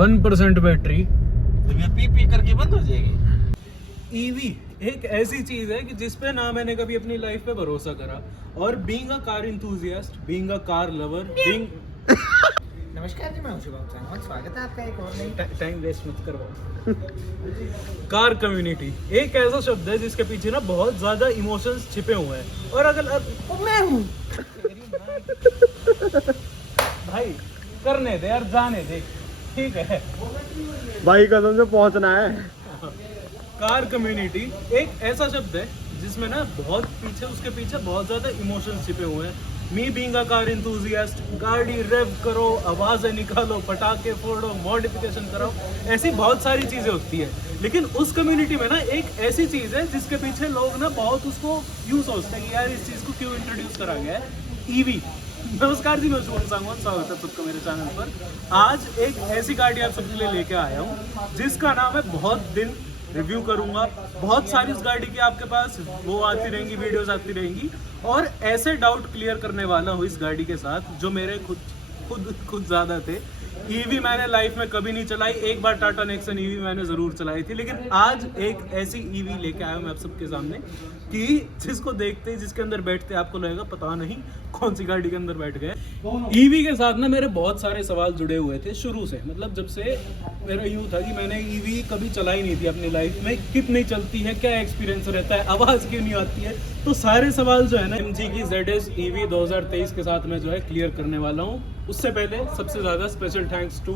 1% battery, तो ये P P करके बंद हो जाएगी। ईवी एक ऐसी चीज है कि जिसपे ना मैंने कभी अपनी लाइफ पे भरोसा करा, और being a car enthusiast, being a car lover, being नमस्कार जी, मैं हूं शुभम सानोद, स्वागत है आपका एक और नई टाइम वेस्ट मत करवाओ। कार कम्युनिटी एक ऐसा शब्द है जिसके पीछे ना बहुत ज्यादा इमोशंस छिपे हुए हैं, और अगर मैं हूँ भाई करने दे यार, जाने दे, ठीक है भाई कसम से पहुंचना है। कार कम्युनिटी एक ऐसा शब्द है जिसमें ना बहुत पीछे, उसके पीछे बहुत ज्यादा इमोशंस छिपे हुए हैं। Me being a car enthusiast, गाड़ी रेव करो, आवाजें निकालो, पटाखे फोड़ो, मॉडिफिकेशन कराओ, ऐसी बहुत सारी चीजें होती है। लेकिन उस कम्युनिटी में ना एक ऐसी चीज है जिसके पीछे लोग ना बहुत उसको यूं सोचते हैं कि यार इस चीज को क्यों इंट्रोड्यूस करा गया है, ईवी। नमस्कार जी, मैं शुभम सानोद, स्वागत है सबका मेरे चैनल पर। आज एक ऐसी गाड़ी आप सबके लिए लेके आया हूँ जिसका नाम है, बहुत दिन रिव्यू करूंगा, बहुत सारी उस गाड़ी की आपके पास वो आती रहेंगी, वीडियोस आती रहेंगी, और ऐसे डाउट क्लियर करने वाला हूँ इस गाड़ी के साथ जो मेरे खुद ज्यादा थे। ईवी मैंने लाइफ में कभी नहीं चलाई, एक बार टाटा नेक्सन ईवी मैंने जरूर चलाई थी, लेकिन आज एक ऐसी ईवी लेके आया हूँ मैं आप सबके सामने कि जिसको देखते ही, जिसके अंदर बैठते आपको लगेगा पता नहीं कौन सी गाड़ी के अंदर बैठ गए। ईवी के साथ ना मेरे बहुत सारे सवाल जुड़े हुए थे शुरू से, मतलब जब से मेरा यूँ था कि मैंने ईवी कभी चलाई नहीं थी अपनी लाइफ में, कितनी चलती है, क्या एक्सपीरियंस रहता है, आवाज़ क्यों नहीं आती है, तो सारे सवाल जो है ना MG की ZS EV 2023 के साथ मैं जो है क्लियर करने वाला हूँ। उससे पहले सबसे ज़्यादा special thanks to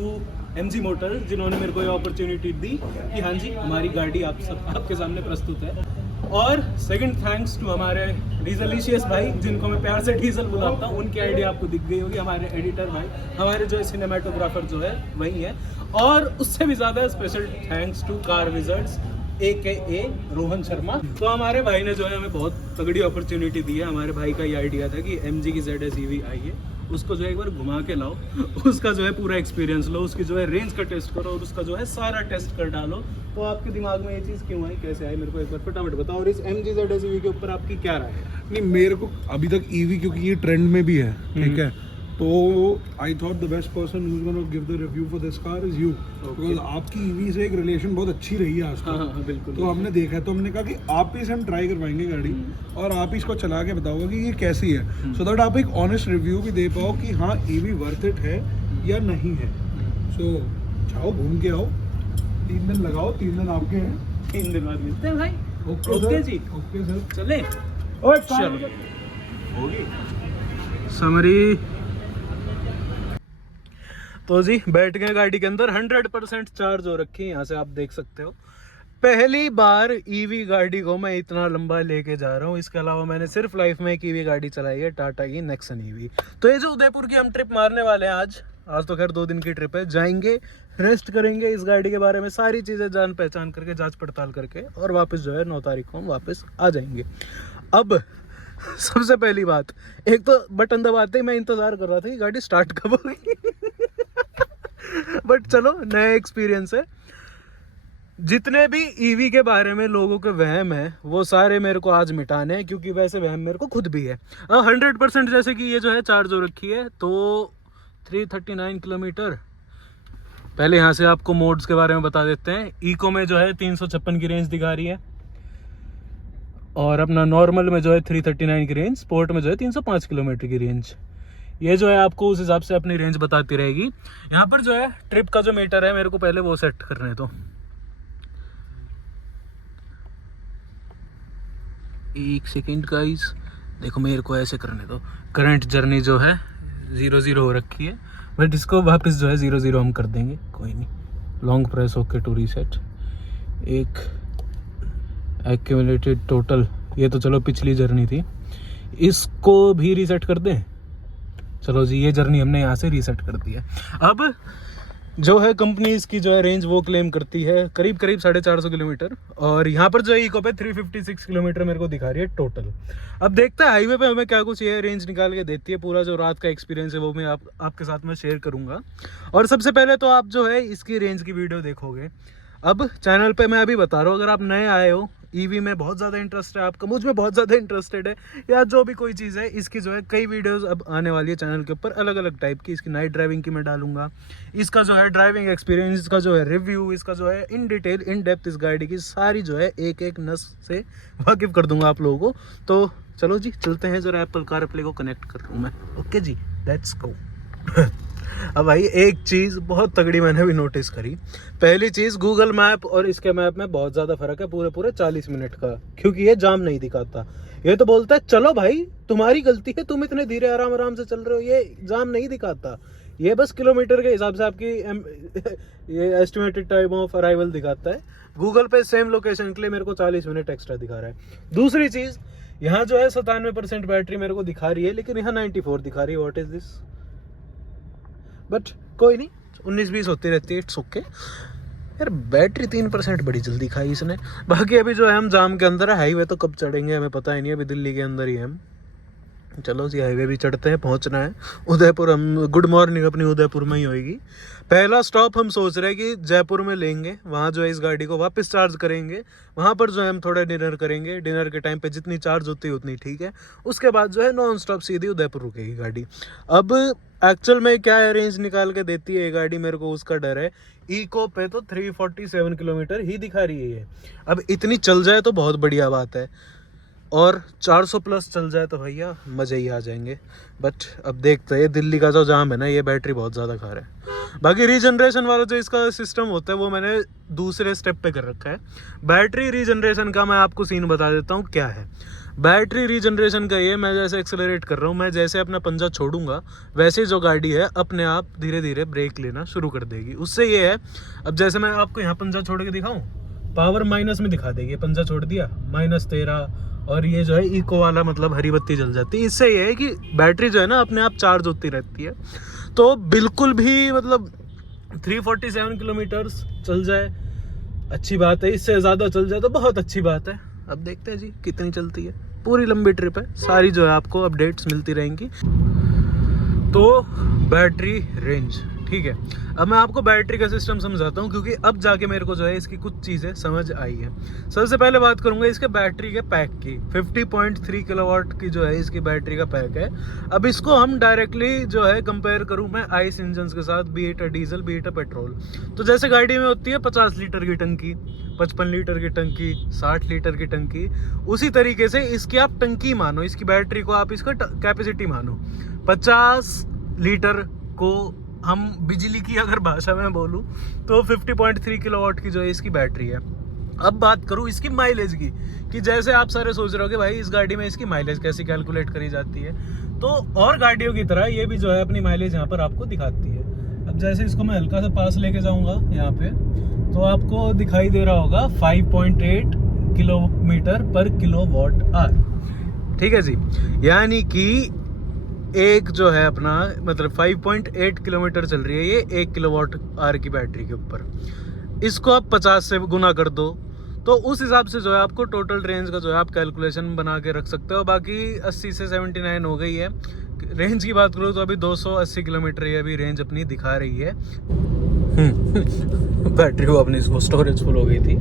MG motor, जिन्होंने मेरे को ये अपॉर्चुनिटी दी कि हाँ जी हमारी गाड़ी आपके सामने प्रस्तुत है। और सेकंड थैंक्स टू हमारे डीजलिशियस भाई, जिनको मैं प्यार से डीजल बुलाता हूँ, उनकी आईडी आपको दिख गई होगी, हमारे एडिटर भाई, हमारे जो सिनेमेटोग्राफर जो है वही है। और उससे भी ज़्यादा special thanks to car wizards AKA Rohan Sharma. तो हमारे भाई ने जो है हमें बहुत तगड़ी अपॉर्चुनिटी दी है। हमारे भाई का ये आइडिया था कि MG की ZS EV आई है, उसको जो है एक बार घुमा के लाओ, उसका जो है पूरा एक्सपीरियंस लो, उसकी जो है रेंज का टेस्ट करो, और उसका जो है सारा टेस्ट कर डालो। तो आपके दिमाग में ये चीज़ क्यों आई, कैसे आई, मेरे को एक बार फटाफट बताओ। और इस MG ZS EV के ऊपर आपकी क्या राय है? नहीं, मेरे को अभी तक ईवी, क्योंकि ये ट्रेंड में भी है, ठीक है, तो I thought the best person who is gonna give the review for this car is you, because आपकी ईवी से एक रिलेशन बहुत अच्छी रही है आज तक। हाँ, बिल्कुल। तो हमने देखा, तो हमने कहा कि आप ही से हम ट्राई करवाएंगे गाड़ी, और आप ही इसको चला के बताओगे कि ये कैसी है, सो दैट आप एक ऑनेस्ट रिव्यू भी दे पाओ कि हाँ ईवी वर्थ इट है या नहीं है। सो जाओ, घूम के आओ, 3 दिन लगाओ, 3 दिन आपके हैं, 3 दिन बाद मिलते हैं भाई। ओके जी, ओके सर, चले। चलो होगी समरी। तो जी बैठ गए गाड़ी के अंदर, 100% चार्ज हो रखी है, यहाँ से आप देख सकते हो। पहली बार ईवी गाड़ी को मैं इतना लंबा लेके जा रहा हूँ। इसके अलावा मैंने सिर्फ लाइफ में एक ईवी गाड़ी चलाई है, टाटा की नेक्सन ईवी। तो ये जो उदयपुर की हम ट्रिप मारने वाले हैं आज तो खैर 2 दिन की ट्रिप है, जाएंगे, रेस्ट करेंगे, इस गाड़ी के बारे में सारी चीज़ें जान पहचान करके, जांच पड़ताल करके, और वापस जो है 9 तारीख को हम वापस आ जाएंगे। अब सबसे पहली बात, एक तो बटन दबाते ही मैं इंतज़ार कर रहा था कि गाड़ी स्टार्ट कब होगी। बट चलो, नया एक्सपीरियंस है। जितने भी ईवी के बारे में लोगों के वहम है वो सारे मेरे को आज मिटाने हैं, क्योंकि वैसे वहम मेरे को खुद भी है। 100% जैसे कि ये जो है चार्ज हो रखी है, तो 339 किलोमीटर। पहले यहाँ से आपको मोड्स के बारे में बता देते हैं। इको में जो है 356 की रेंज दिखा रही है, और अपना नॉर्मल में जो है 339 की रेंज, स्पोर्ट में जो है 305 किलोमीटर की रेंज। ये जो है आपको उस हिसाब से अपनी रेंज बताती रहेगी। यहाँ पर जो है ट्रिप का जो मीटर है, मेरे को पहले वो सेट करने दो। एक सेकेंड गाइस, देखो मेरे को ऐसे करने दो। करंट जर्नी जो है 0-0 हो रखी है, बट इसको वापस जो है 0-0 हम कर देंगे, कोई नहीं। Long press okay to reset. एक एक्यूमुलेटेड टोटल, ये तो चलो पिछली जर्नी थी, इसको भी रीसेट कर दें। चलो जी, ये जर्नी हमने यहाँ से रीसेट कर दी है। अब जो है कंपनी इसकी जो है रेंज वो क्लेम करती है करीब 450 किलोमीटर, और यहाँ पर जो है इको पे 356 किलोमीटर मेरे को दिखा रही है टोटल। अब देखते हैं हाईवे पे हमें क्या कुछ ये रेंज निकाल के देती है। पूरा जो रात का एक्सपीरियंस है वो मैं आपके साथ में शेयर करूँगा। और सबसे पहले तो आप जो है इसकी रेंज की वीडियो देखोगे। अब चैनल पे मैं अभी बता रहा हूँ, अगर आप नए आए हो ईवी में बहुत ज़्यादा इंटरेस्ट है आपका, मुझ में बहुत ज़्यादा इंटरेस्टेड है, या जो भी कोई चीज़ है, इसकी जो है कई वीडियोस अब आने वाली है चैनल के ऊपर अलग अलग टाइप की। इसकी नाइट ड्राइविंग की मैं डालूंगा, इसका जो है ड्राइविंग एक्सपीरियंस, इसका जो है रिव्यू, इसका जो है इन डिटेल इन डेप्थ इस गाड़ी की सारी जो है एक एक नस से वाकिफ़ कर दूंगा आप लोगों को। तो चलो जी चलते हैं, जरा एप्पल कारप्ले को कनेक्ट कर लूँ मैं। ओके जी, लेट्स गो। अब भाई एक चीज़ बहुत तगड़ी मैंने भी नोटिस करी। पहली चीज़, गूगल मैप और इसके मैप में बहुत ज़्यादा फ़र्क है, पूरे 40 मिनट का, क्योंकि ये जाम नहीं दिखाता। ये तो बोलता है चलो भाई तुम्हारी गलती है, तुम इतने धीरे आराम आराम से चल रहे हो, ये जाम नहीं दिखाता। ये बस किलोमीटर के हिसाब से आपकी ये एस्टिमेटेड टाइम ऑफ अराइवल दिखाता है। गूगल पे सेम लोकेशन के लिए मेरे को 40 मिनट एक्स्ट्रा दिखा रहा है। दूसरी चीज़, यहाँ जो है 97% बैटरी मेरे को दिखा रही है, लेकिन यहाँ 94 दिखा रही है। What is this? बट कोई नहीं, 19-20 होती रहती है, इट्स ओके। यार बैटरी 3% बड़ी जल्दी खाई इसने। बाकी अभी जो है हम जाम के अंदर है, हाईवे तो कब चढ़ेंगे हमें पता ही नहीं, अभी दिल्ली के अंदर ही है हम। चलो जी हाईवे भी चढ़ते हैं, पहुंचना है उदयपुर। हम गुड मॉर्निंग अपनी उदयपुर में ही होएगी। पहला स्टॉप हम सोच रहे हैं कि जयपुर में लेंगे, वहाँ जो है इस गाड़ी को वापस चार्ज करेंगे, वहाँ पर जो है हम थोड़ा डिनर करेंगे, डिनर के टाइम पे जितनी चार्ज होती है उतनी ठीक है। उसके बाद जो है नॉन स्टॉप सीधी उदयपुर रुकेगी गाड़ी। अब एक्चुअल में क्या रेंज निकाल के देती है ये गाड़ी, मेरे को उसका डर है। इको पे तो 347 किलोमीटर ही दिखा रही है ये। अब इतनी चल जाए तो बहुत बढ़िया बात है, और 400 प्लस चल जाए तो भैया मज़े ही आ जाएंगे। बट अब देखते हैं, दिल्ली का जो जाम है ना, ये बैटरी बहुत ज़्यादा खा रहा है। बाकी रीजनरेशन वाला जो इसका सिस्टम होता है वो मैंने दूसरे स्टेप पे कर रखा है। बैटरी रीजनरेशन का मैं आपको सीन बता देता हूँ क्या है। बैटरी रीजनरेशन का ये, मैं जैसे एक्सेलरेट कर रहा हूँ, मैं जैसे अपना पंजा छोड़ूंगा वैसे जो गाड़ी है अपने आप धीरे धीरे ब्रेक लेना शुरू कर देगी। उससे ये है, अब जैसे मैं आपको यहाँ पंजा छोड़ के दिखाऊँ, पावर माइनस में दिखा देगी। पंजा छोड़ दिया -13, और ये जो है इको वाला मतलब हरी बत्ती जल जाती है। इससे ये है कि बैटरी जो है ना अपने आप चार्ज होती रहती है। तो बिल्कुल भी मतलब 347 किलोमीटर्स चल जाए अच्छी बात है, इससे ज़्यादा चल जाए तो बहुत अच्छी बात है। अब देखते हैं जी कितनी चलती है। पूरी लंबी ट्रिप है, सारी जो है आपको अपडेट्स मिलती रहेंगी। तो बैटरी रेंज ठीक है। अब मैं आपको बैटरी का सिस्टम समझाता हूँ, क्योंकि अब जाके मेरे को जो है इसकी कुछ चीज़ें समझ आई है। सबसे पहले बात करूँगा इसके बैटरी के पैक की। 50.3 किलोवाट की जो है इसकी बैटरी का पैक है। अब इसको हम डायरेक्टली जो है कंपेयर करूँ मैं आइस इंजन के साथ, B it diesel B it petrol. तो जैसे गाड़ी में होती है 50 लीटर की टंकी, 55 लीटर की टंकी, 60 लीटर की टंकी, उसी तरीके से इसकी आप टंकी मानो, इसकी बैटरी को आप इसका कैपेसिटी मानो। 50 लीटर को हम बिजली की अगर भाषा में बोलूं तो 50.3 किलोवाट की जो है इसकी बैटरी है। अब बात करूं इसकी माइलेज की, कि जैसे आप सारे सोच रहे हो कि भाई इस गाड़ी में इसकी माइलेज कैसे कैलकुलेट करी जाती है, तो और गाड़ियों की तरह ये भी जो है अपनी माइलेज यहाँ पर आपको दिखाती है। अब जैसे इसको मैं हल्का सा पास लेके जाऊँगा यहाँ पे, तो आपको दिखाई दे रहा होगा 5.8 किलोमीटर पर किलोवाट आवर। ठीक है जी, यानी कि एक जो है अपना मतलब 5.8 किलोमीटर चल रही है ये 1 किलोवाट आवर की बैटरी के ऊपर। इसको आप 50 से गुना कर दो, तो उस हिसाब से जो है आपको टोटल रेंज का जो है आप कैलकुलेशन बना के रख सकते हो। बाकी 80 से 79 हो गई है। रेंज की बात करूँ तो अभी 280 किलोमीटर ये अभी रेंज अपनी दिखा रही है। बैटरी को अपनी स्टोरेज फुल हो गई थी।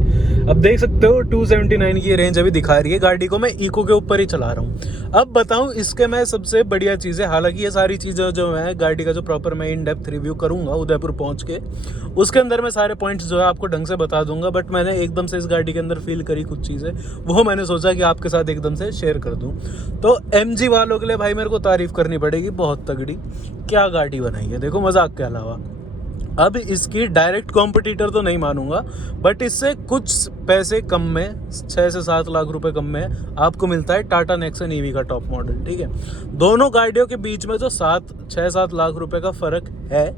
अब देख सकते हो 279 की रेंज अभी दिखा रही है। गाड़ी को मैं इको के ऊपर ही चला रहा हूँ। अब बताऊँ इसके मैं सबसे बढ़िया चीज़ें, हालांकि ये सारी चीज़ें जो है गाड़ी का जो प्रॉपर मैं इन डेप्थ रिव्यू करूँगा उदयपुर पहुँच के, उसके अंदर मैं सारे पॉइंट्स जो है आपको ढंग से बता दूंगा। बट मैंने एकदम से इस गाड़ी के अंदर फील करी कुछ चीज़ें, वो मैंने सोचा कि आपके साथ एकदम से शेयर कर दूँ। तो MG वालों के लिए भाई मेरे को तारीफ़ करनी पड़ेगी बहुत तगड़ी। क्या गाड़ी बनाई है, देखो मजाक के अलावा। अब इसकी डायरेक्ट कॉम्पिटिटर तो नहीं मानूंगा, बट इससे कुछ पैसे कम में 6 से 7 लाख रुपए कम में आपको मिलता है टाटा नेक्सन ईवी का टॉप मॉडल। ठीक है, दोनों गाड़ियों के बीच में जो 6-7 लाख रुपए का फ़र्क है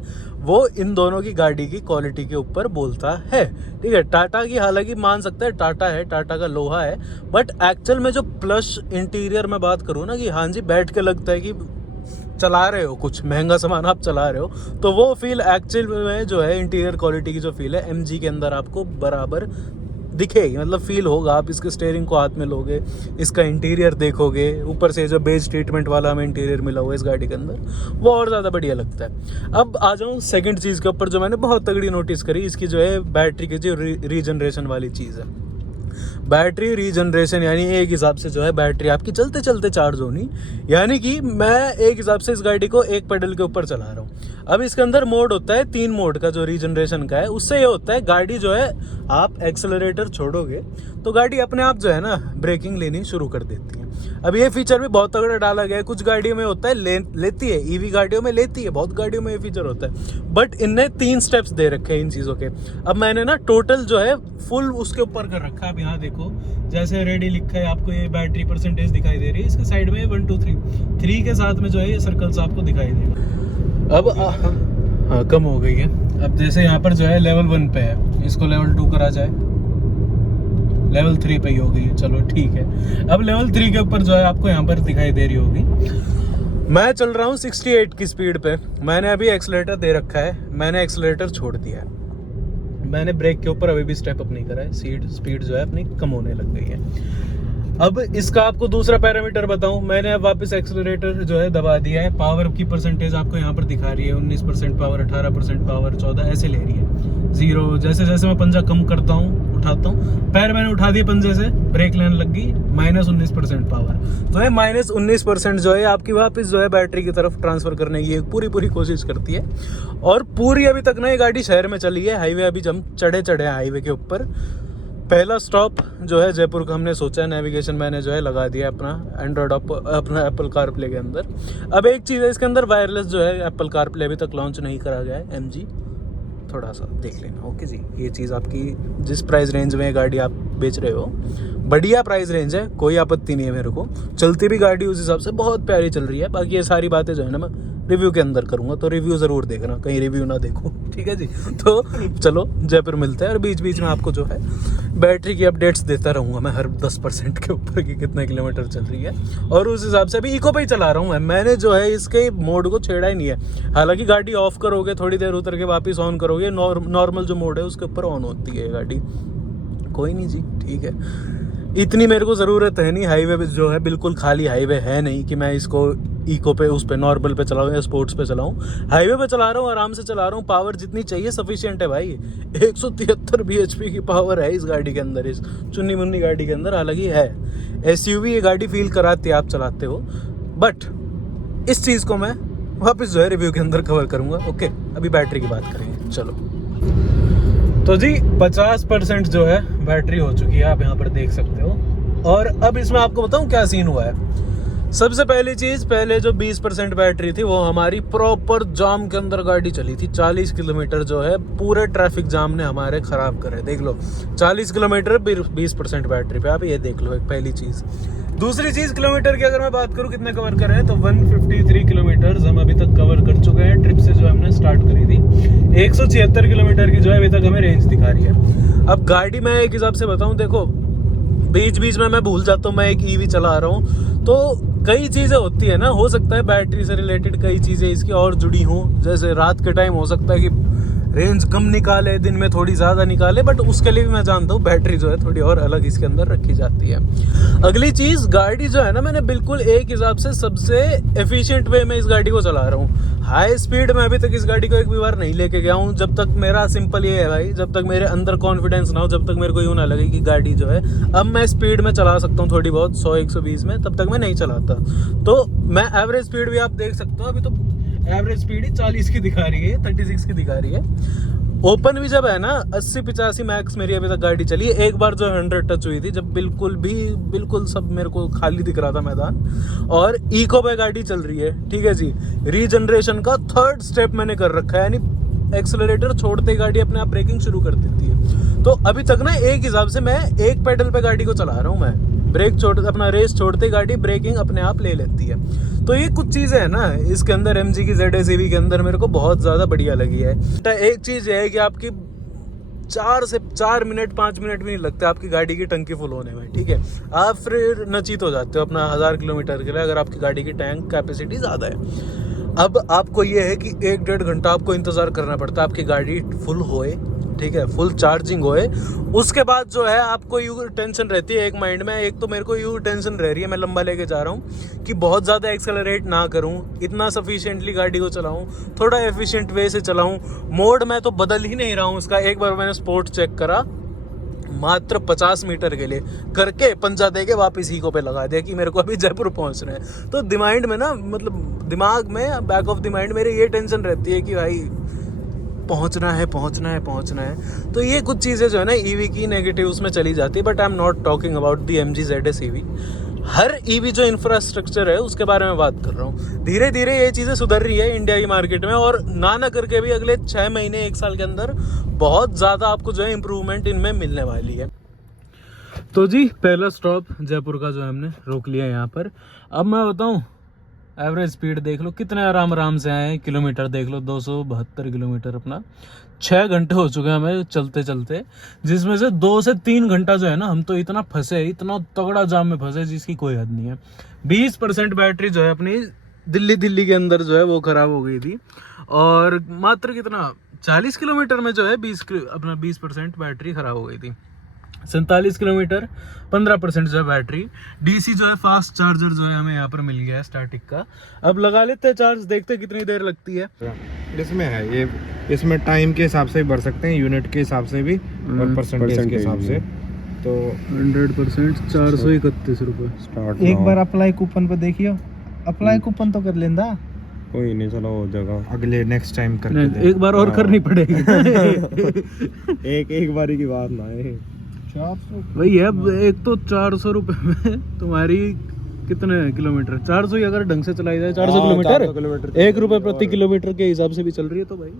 वो इन दोनों की गाड़ी की क्वालिटी के ऊपर बोलता है। ठीक है, टाटा की हालांकि मान सकता है टाटा है, टाटा का लोहा है, बट एक्चुअल में जो प्लस इंटीरियर में बात करूँ ना कि हाँ जी बैठ के लगता है कि चला रहे हो कुछ महंगा सामान आप चला रहे हो, तो वो फील एक्चुअल में जो है इंटीरियर क्वालिटी की जो फील है MG के अंदर आपको बराबर दिखेगी। मतलब फील होगा, आप इसके स्टीयरिंग को हाथ में लोगे, इसका इंटीरियर देखोगे, ऊपर से जो बेज ट्रीटमेंट वाला हमें इंटीरियर मिला हुआ है इस गाड़ी के अंदर, वो और ज़्यादा बढ़िया लगता है। अब आ जाऊँ सेकंड चीज़ के ऊपर जो मैंने बहुत तगड़ी नोटिस करी, इसकी जो है बैटरी की जो रीजनरेशन वाली चीज़ है। बैटरी रीजनरेशन, यानी एक हिसाब से जो है बैटरी आपकी चलते चलते चार्ज होनी, यानी कि मैं एक हिसाब से इस गाड़ी को एक पेडल के ऊपर चला रहा हूँ। अब इसके अंदर मोड होता है 3 मोड का, जो रीजनरेशन का है। उससे ये होता है गाड़ी जो है आप एक्सेलरेटर छोड़ोगे तो गाड़ी अपने आप जो है ना ब्रेकिंग लेनी शुरू कर देती है। अब ये फीचर भी बहुत तगड़ा डाला गया है। कुछ गाड़ियों में होता है लेती है, ईवी गाड़ियों में लेती है, बहुत गाड़ियों में ये फीचर होता है, बट इनने 3 स्टेप्स दे रखे हैं इन चीज़ों के। अब मैंने ना टोटल जो है फुल उसके ऊपर कर रखा है। अब यहाँ देखो जैसे रेडी लिखा है, आपको ये बैटरी परसेंटेज दिखाई दे रही है, इसके साइड में 1 2 3 के साथ में जो है ये सर्कल्स आपको दिखाई देगा। अब हाँ कम हो गई है। अब जैसे यहाँ पर जो है लेवल 1 पे है, इसको लेवल 2 करा जाए, लेवल 3 पे ही हो गई है, चलो ठीक है। अब लेवल 3 के ऊपर जो है आपको यहाँ पर दिखाई दे रही होगी, मैं चल रहा हूँ 68 की स्पीड पे। मैंने अभी एक्सीलरेटर दे रखा है, मैंने एक्सीलरेटर छोड़ दिया है, मैंने ब्रेक के ऊपर अभी भी स्टेप अप नहीं करा है, स्पीड जो है अपनी कम होने लग गई है। अब इसका आपको दूसरा पैरामीटर बताऊं, मैंने अब वापस एक्सीलरेटर जो है दबा दिया है। पावर की परसेंटेज आपको यहाँ पर दिखा रही है, 19% पावर, 18% पावर, 14 ऐसे ले रही है। 0 जैसे जैसे मैं पंजा कम करता हूँ, उठाता हूँ, पैर मैंने उठा दिए पंजे से, ब्रेक लेने लग गई, -19% पावर। तो ये -19% जो है आपकी वापस जो है बैटरी की तरफ ट्रांसफर करने की एक पूरी कोशिश करती है। और पूरी अभी तक ना ये गाड़ी शहर में चली है, हाईवे अभी हम चढ़े हैं हाईवे के ऊपर। पहला स्टॉप जो है जयपुर का हमने सोचा है, नेविगेशन मैंने जो है लगा दिया अपना एंड्रॉयड अपना एप्पल कारप्ले के अंदर। अब एक चीज़ है इसके अंदर, वायरलेस जो है एप्पल कारप्ले अभी तक लॉन्च नहीं करा गया है। MG थोड़ा सा देख लेना, ओके जी। ये चीज़ आपकी जिस प्राइस रेंज में गाड़ी आप बेच रहे हो, बढ़िया प्राइस रेंज है, कोई आपत्ति नहीं है मेरे को। चलती भी गाड़ी उस हिसाब से बहुत प्यारी चल रही है। बाकी ये सारी बातें जो है ना मैं रिव्यू के अंदर करूंगा, तो रिव्यू ज़रूर देखना, कहीं रिव्यू ना देखो, ठीक है जी। तो चलो जयपुर मिलते हैं, और बीच बीच में आपको जो है बैटरी की अपडेट्स देता रहूँगा मैं हर 10% के ऊपर कि कितने किलोमीटर चल रही है। और उस हिसाब से अभी इको पे ही चला रहा हूँ मैंने जो है इसके मोड को छेड़ा ही नहीं है। हालांकि गाड़ी ऑफ करोगे, थोड़ी देर उतर के वापस ऑन करोगे, नॉर्मल जो मोड है उसके ऊपर ऑन होती है गाड़ी। कोई नहीं जी, ठीक है। इतनी मेरे को ज़रूरत है नहीं, हाईवे पे जो है बिल्कुल खाली हाईवे है नहीं कि मैं इसको इको पे, उस पे नॉर्मल पे चलाऊँ या स्पोर्ट्स पे चलाऊँ। हाईवे पे चला रहा हूँ, आराम से चला रहा हूँ, पावर जितनी चाहिए सफिशिएंट है भाई। 173 bhp की पावर है इस गाड़ी के अंदर, इस चुन्नी मुन्नी गाड़ी के अंदर। हालांकि है SUV ये गाड़ी फील कराती है, आप चलाते हो, बट इस चीज़ को मैं वापस जो है रिव्यू के अंदर कवर करूँगा। ओके, अभी बैटरी की बात करेंगे, चलो। तो जी 50% जो है बैटरी हो चुकी है, आप यहाँ पर देख सकते हो। और अब इसमें आपको बताऊँ क्या सीन हुआ है। सबसे पहली चीज़, पहले जो 20% बैटरी थी वो हमारी प्रॉपर जाम के अंदर गाड़ी चली थी। 40 किलोमीटर जो है पूरे ट्रैफिक जाम ने हमारे ख़राब करे, देख लो। 40 किलोमीटर 20% बैटरी पे, आप ये देख लो, एक पहली चीज़। दूसरी चीज़, किलोमीटर की अगर मैं बात करूँ कितने कवर करे हैं, तो 153 किलोमीटर हम अभी तक कवर कर चुके हैं ट्रिप से जो हमने स्टार्ट करी थी। 176 किलोमीटर की जो है अभी तक हमें रेंज दिखा रही है। अब गाड़ी मैं एक हिसाब से बताऊँ, देखो बीच बीच में मैं भूल जाता हूँ मैं एक EV चला रहा हूँ, तो कई चीज़ें होती है ना, हो सकता है बैटरी से रिलेटेड कई चीज़ें इसकी और जुड़ी हों। जैसे रात के टाइम हो सकता है कि रेंज कम निकाले, दिन में थोड़ी ज़्यादा निकाले, बट उसके लिए भी मैं जानता हूँ बैटरी जो है थोड़ी और अलग इसके अंदर रखी जाती है। अगली चीज़, गाड़ी जो है ना, मैंने बिल्कुल एक हिसाब से सबसे एफिशिएंट वे में इस गाड़ी को चला रहा हूँ। हाई स्पीड में अभी तक इस गाड़ी को एक भी बार नहीं लेके गया हूँ। जब तक मेरा सिंपल ये है भाई, जब तक मेरे अंदर कॉन्फिडेंस ना हो, जब तक मेरे को यूँ ना लगे कि गाड़ी जो है अब मैं स्पीड में चला सकता हूँ थोड़ी बहुत 100-120 में, तब तक मैं नहीं चलाता। तो मैं एवरेज स्पीड भी आप देख सकते हो, अभी तो एवरेज स्पीड ही 40 की दिखा रही है, 36 की दिखा रही है। ओपन भी जब है ना 80-85 मैक्स मेरी अभी तक गाड़ी चली है। एक बार जो 100 टच हुई थी, जब बिल्कुल सब मेरे को खाली दिख रहा था मैदान, और इको पे गाड़ी चल रही है, ठीक है जी। रीजनरेशन का 3rd स्टेप मैंने कर रखा है, यानी एक्सेलरेटर छोड़ते ही गाड़ी अपने आप ब्रेकिंग शुरू कर देती है। तो अभी तक ना एक हिसाब से मैं एक पेडल पे गाड़ी को चला रहा हूँ, मैं ब्रेक अपना रेस छोड़ते गाड़ी ब्रेकिंग अपने आप ले लेती है। तो ये कुछ चीज़ें हैं ना इसके अंदर, MG की ZS EV के अंदर मेरे को बहुत ज़्यादा बढ़िया लगी है। तो एक चीज़ ये है कि आपकी 4 मिनट 5 मिनट भी नहीं लगते आपकी गाड़ी की टंकी फुल होने में, ठीक है। आप फिर नचीत हो जाते हो अपना 1000 किलोमीटर के लिए, अगर आपकी गाड़ी की टैंक कैपेसिटी ज़्यादा है। अब आपको ये है कि 1-1.5 घंटा आपको इंतज़ार करना पड़ता है आपकी गाड़ी फुल होए, ठीक है, फुल चार्जिंग होए। उसके बाद जो है आपको यूँ टेंशन रहती है एक माइंड में, एक तो मेरे को यूँ टेंशन रह रही है, मैं लंबा लेके जा रहा हूँ कि बहुत ज़्यादा एक्सेलरेट ना करूँ, इतना सफिशिएंटली गाड़ी को चलाऊँ, थोड़ा एफिशिएंट वे से चलाऊँ। मोड मैं तो बदल ही नहीं रहा हूँ उसका। एक बार मैंने स्पोर्ट चेक करा, मात्र 50 मीटर के लिए करके पंजा दे के वापस ईको पे लगा दिया कि मेरे को अभी जयपुर पहुंचना है। तो दिमाग में ना, मतलब दिमाग में, बैक ऑफ द माइंड मेरे ये टेंशन रहती है कि भाई पहुंचना है। तो ये कुछ चीज़ें जो है ना ईवी की नेगेटिव उसमें चली जाती है। But I am not talking about the MG ZS EV। Her EV जो इंफ्रास्ट्रक्चर है उसके बारे में बात कर रहा हूँ। धीरे धीरे ये चीज़ें सुधर रही है इंडिया की मार्केट में, और ना करके भी अगले 6 महीने 1 साल के अंदर बहुत ज़्यादा आपको जो है इम्प्रूवमेंट इनमें मिलने वाली है। तो जी पहला स्टॉप जयपुर का जो है हमने रोक लिया यहाँ पर। अब मैं बताऊँ, एवरेज स्पीड देख लो कितने आराम से आए हैं। किलोमीटर देख लो 272 किलोमीटर। अपना 6 घंटे हो चुके हैं हमें चलते चलते, जिसमें से 2 से 3 घंटा जो है ना हम तो इतना फंसे, इतना तगड़ा जाम में फंसे जिसकी कोई हद नहीं है। 20% बैटरी जो है अपनी दिल्ली के अंदर जो है वो खराब हो गई थी, और मात्र कितना 40 किलोमीटर में जो है 20% बैटरी खराब हो गई थी। 47 किलोमीटर 15% जो है बैटरी। DC जो है फास्ट चार्जर जो है हमें यहाँ पर मिल गया है स्टैटिक का। अब लगा लेते हैं चार्ज, देखते हैं कितनी देर लगती है। इसमें है ये, इसमें टाइम के हिसाब से भी भर सकते हैं, यूनिट के हिसाब से भी और परसेंटेज के हिसाब से। तो 100% 431 रुपये। स्टार्ट एक बार अप्लाई कूपन पे देखियो, अप्लाई कूपन तो कर लेंदा। कोई नहीं, चलो हो जाएगा, अगले नेक्स्ट टाइम करके दे। एक बार और करनी पड़ेगी। एक बारी की बात ना है। वही है, एक तो 400 रुपये में तुम्हारी कितने किलोमीटर, 400 ही अगर ढंग से चलाई जाए 400 किलोमीटर 1 रुपये प्रति किलोमीटर के हिसाब से भी चल रही है। तो भाई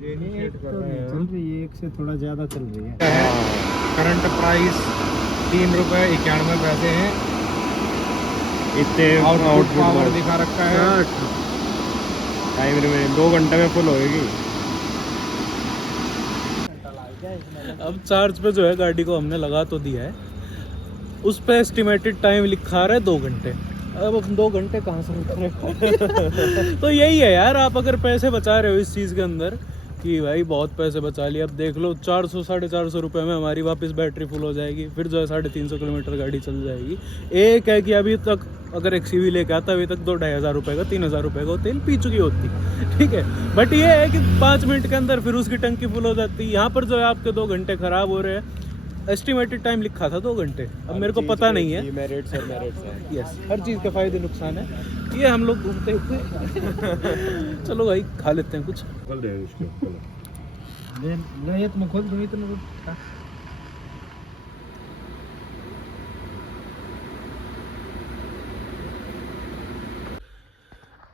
चल रही है, एक से थोड़ा ज्यादा चल रही है। करंट प्राइस 3 रुपये 91 पैसे हैं। इतने आउटपुट पावर दिखा रखा है। टाइम में 2 घंटे में फुल होएगी। अब चार्ज पे जो है गाड़ी को हमने लगा तो दिया है, उस पे एस्टिमेटेड टाइम लिखा रहा है 2 घंटे। अब हम 2 घंटे कहाँ से रुक रहे? तो यही है यार, आप अगर पैसे बचा रहे हो इस चीज़ के अंदर कि भाई बहुत पैसे बचा लिए, अब देख लो 400 450 रुपये में हमारी वापस बैटरी फुल हो जाएगी, फिर जो है 350 किलोमीटर गाड़ी चल जाएगी। एक है कि अभी तक अगर एक CV लेके आता अभी तक 2-2,500 रुपये का 3,000 रुपये का तेल पी चुकी होती, ठीक है। बट ये है कि 5 मिनट के अंदर फिर उसकी टंकी फुल हो जाती। यहाँ पर जो है आपके 2 घंटे खराब हो रहे हैं। एस्टिमेटेड टाइम लिखा था 2 घंटे, अब मेरे को पता नहीं है। मेरिट्स और मेरिट्स हैं। यस, हर चीज़ के फायदे नुकसान है, ये हम लोग घूमते हुए। चलो भाई खा लेते हैं कुछ। ये तुम खोल दो इतना।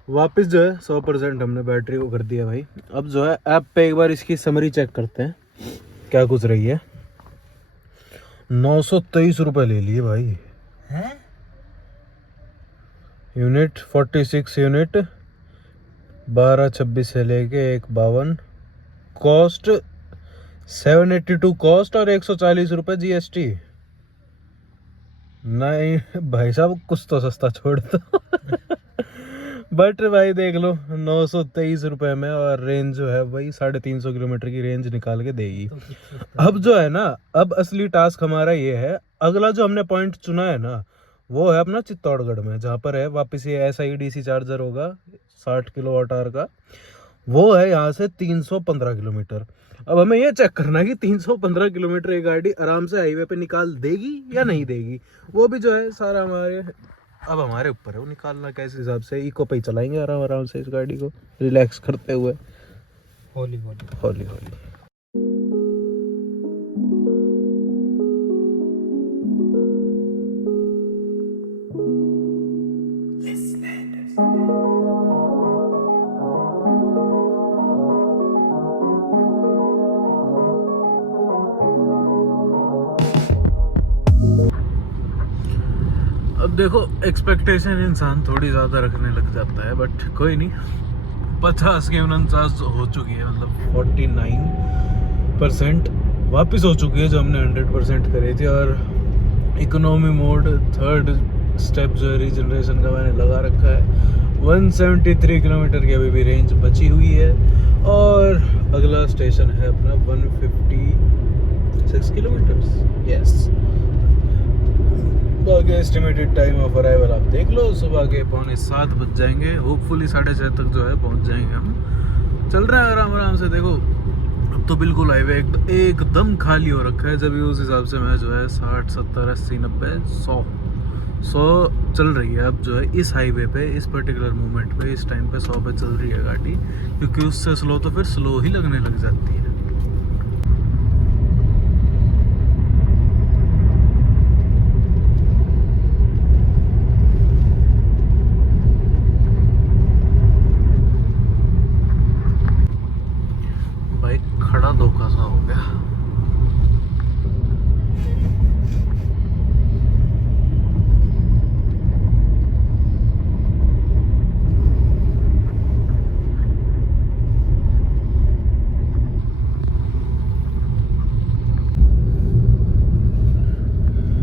वापस जो है 100% हमने बैटरी को कर दिया भाई। अब जो है ऐप पे एक बार इसकी समरी चेक करते हैं क्या कुछ रही है। 923 रुपये ले लिए भाई। हैं? यूनिट 46 यूनिट 1226 से लेके 152, कॉस्ट 782 कॉस्ट और 140 रुपये GST। नहीं भाई साहब कुछ तो सस्ता छोड़ दो। बट भाई देख लो 923 रुपये में, और रेंज जो है भाई 350 किलोमीटर की रेंज निकाल के देगी। अब जो है ना, अब असली टास्क हमारा ये है, अगला जो हमने पॉइंट चुना है ना वो है अपना चित्तौड़गढ़ में, जहाँ पर है वापस ये SI DC चार्जर होगा 60 किलोवाट आवर का। वो है यहाँ से 315 किलोमीटर। अब हमें ये चेक करना है कि 315 किलोमीटर ये गाड़ी आराम से हाईवे पे निकाल देगी या नहीं देगी। वो भी जो है सारा हमारे ऊपर है, वो निकालना कैसे हिसाब से। इको पे ही चलाएंगे आराम से इस गाड़ी को, रिलैक्स करते हुए। होली होली अब देखो एक्सपेक्टेशन इंसान थोड़ी ज़्यादा रखने लग जाता है, बट कोई नहीं। 50 के 49 हो चुकी है, मतलब 49% वापस हो चुकी है जो हमने 100% करी थी। और इकोनॉमी मोड 3rd स्टेप जो है रीजनरेशन का मैंने लगा रखा है। 173 किलोमीटर की अभी भी रेंज बची हुई है, और अगला स्टेशन है अपना 156 किलोमीटर। यस, बाकी एस्टिमेटेड टाइम ऑफ अराइवल आप देख लो, सुबह के 6:45 बज जाएंगे। होपफुली 6:30 तक जो है पहुंच जाएंगे हम। चल रहा है आराम से। देखो अब तो बिल्कुल हाईवे एकदम खाली हो रखा है। जब भी उस हिसाब से मैं जो है 60 70 80 90 100 चल रही है। अब जो है इस हाईवे पे इस पर्टिकुलर मोमेंट पे इस टाइम पे 100 पे चल रही है गाड़ी, क्योंकि उससे स्लो तो फिर स्लो ही लगने लग जाती है। भाई खड़ा धोखा सा हो गया।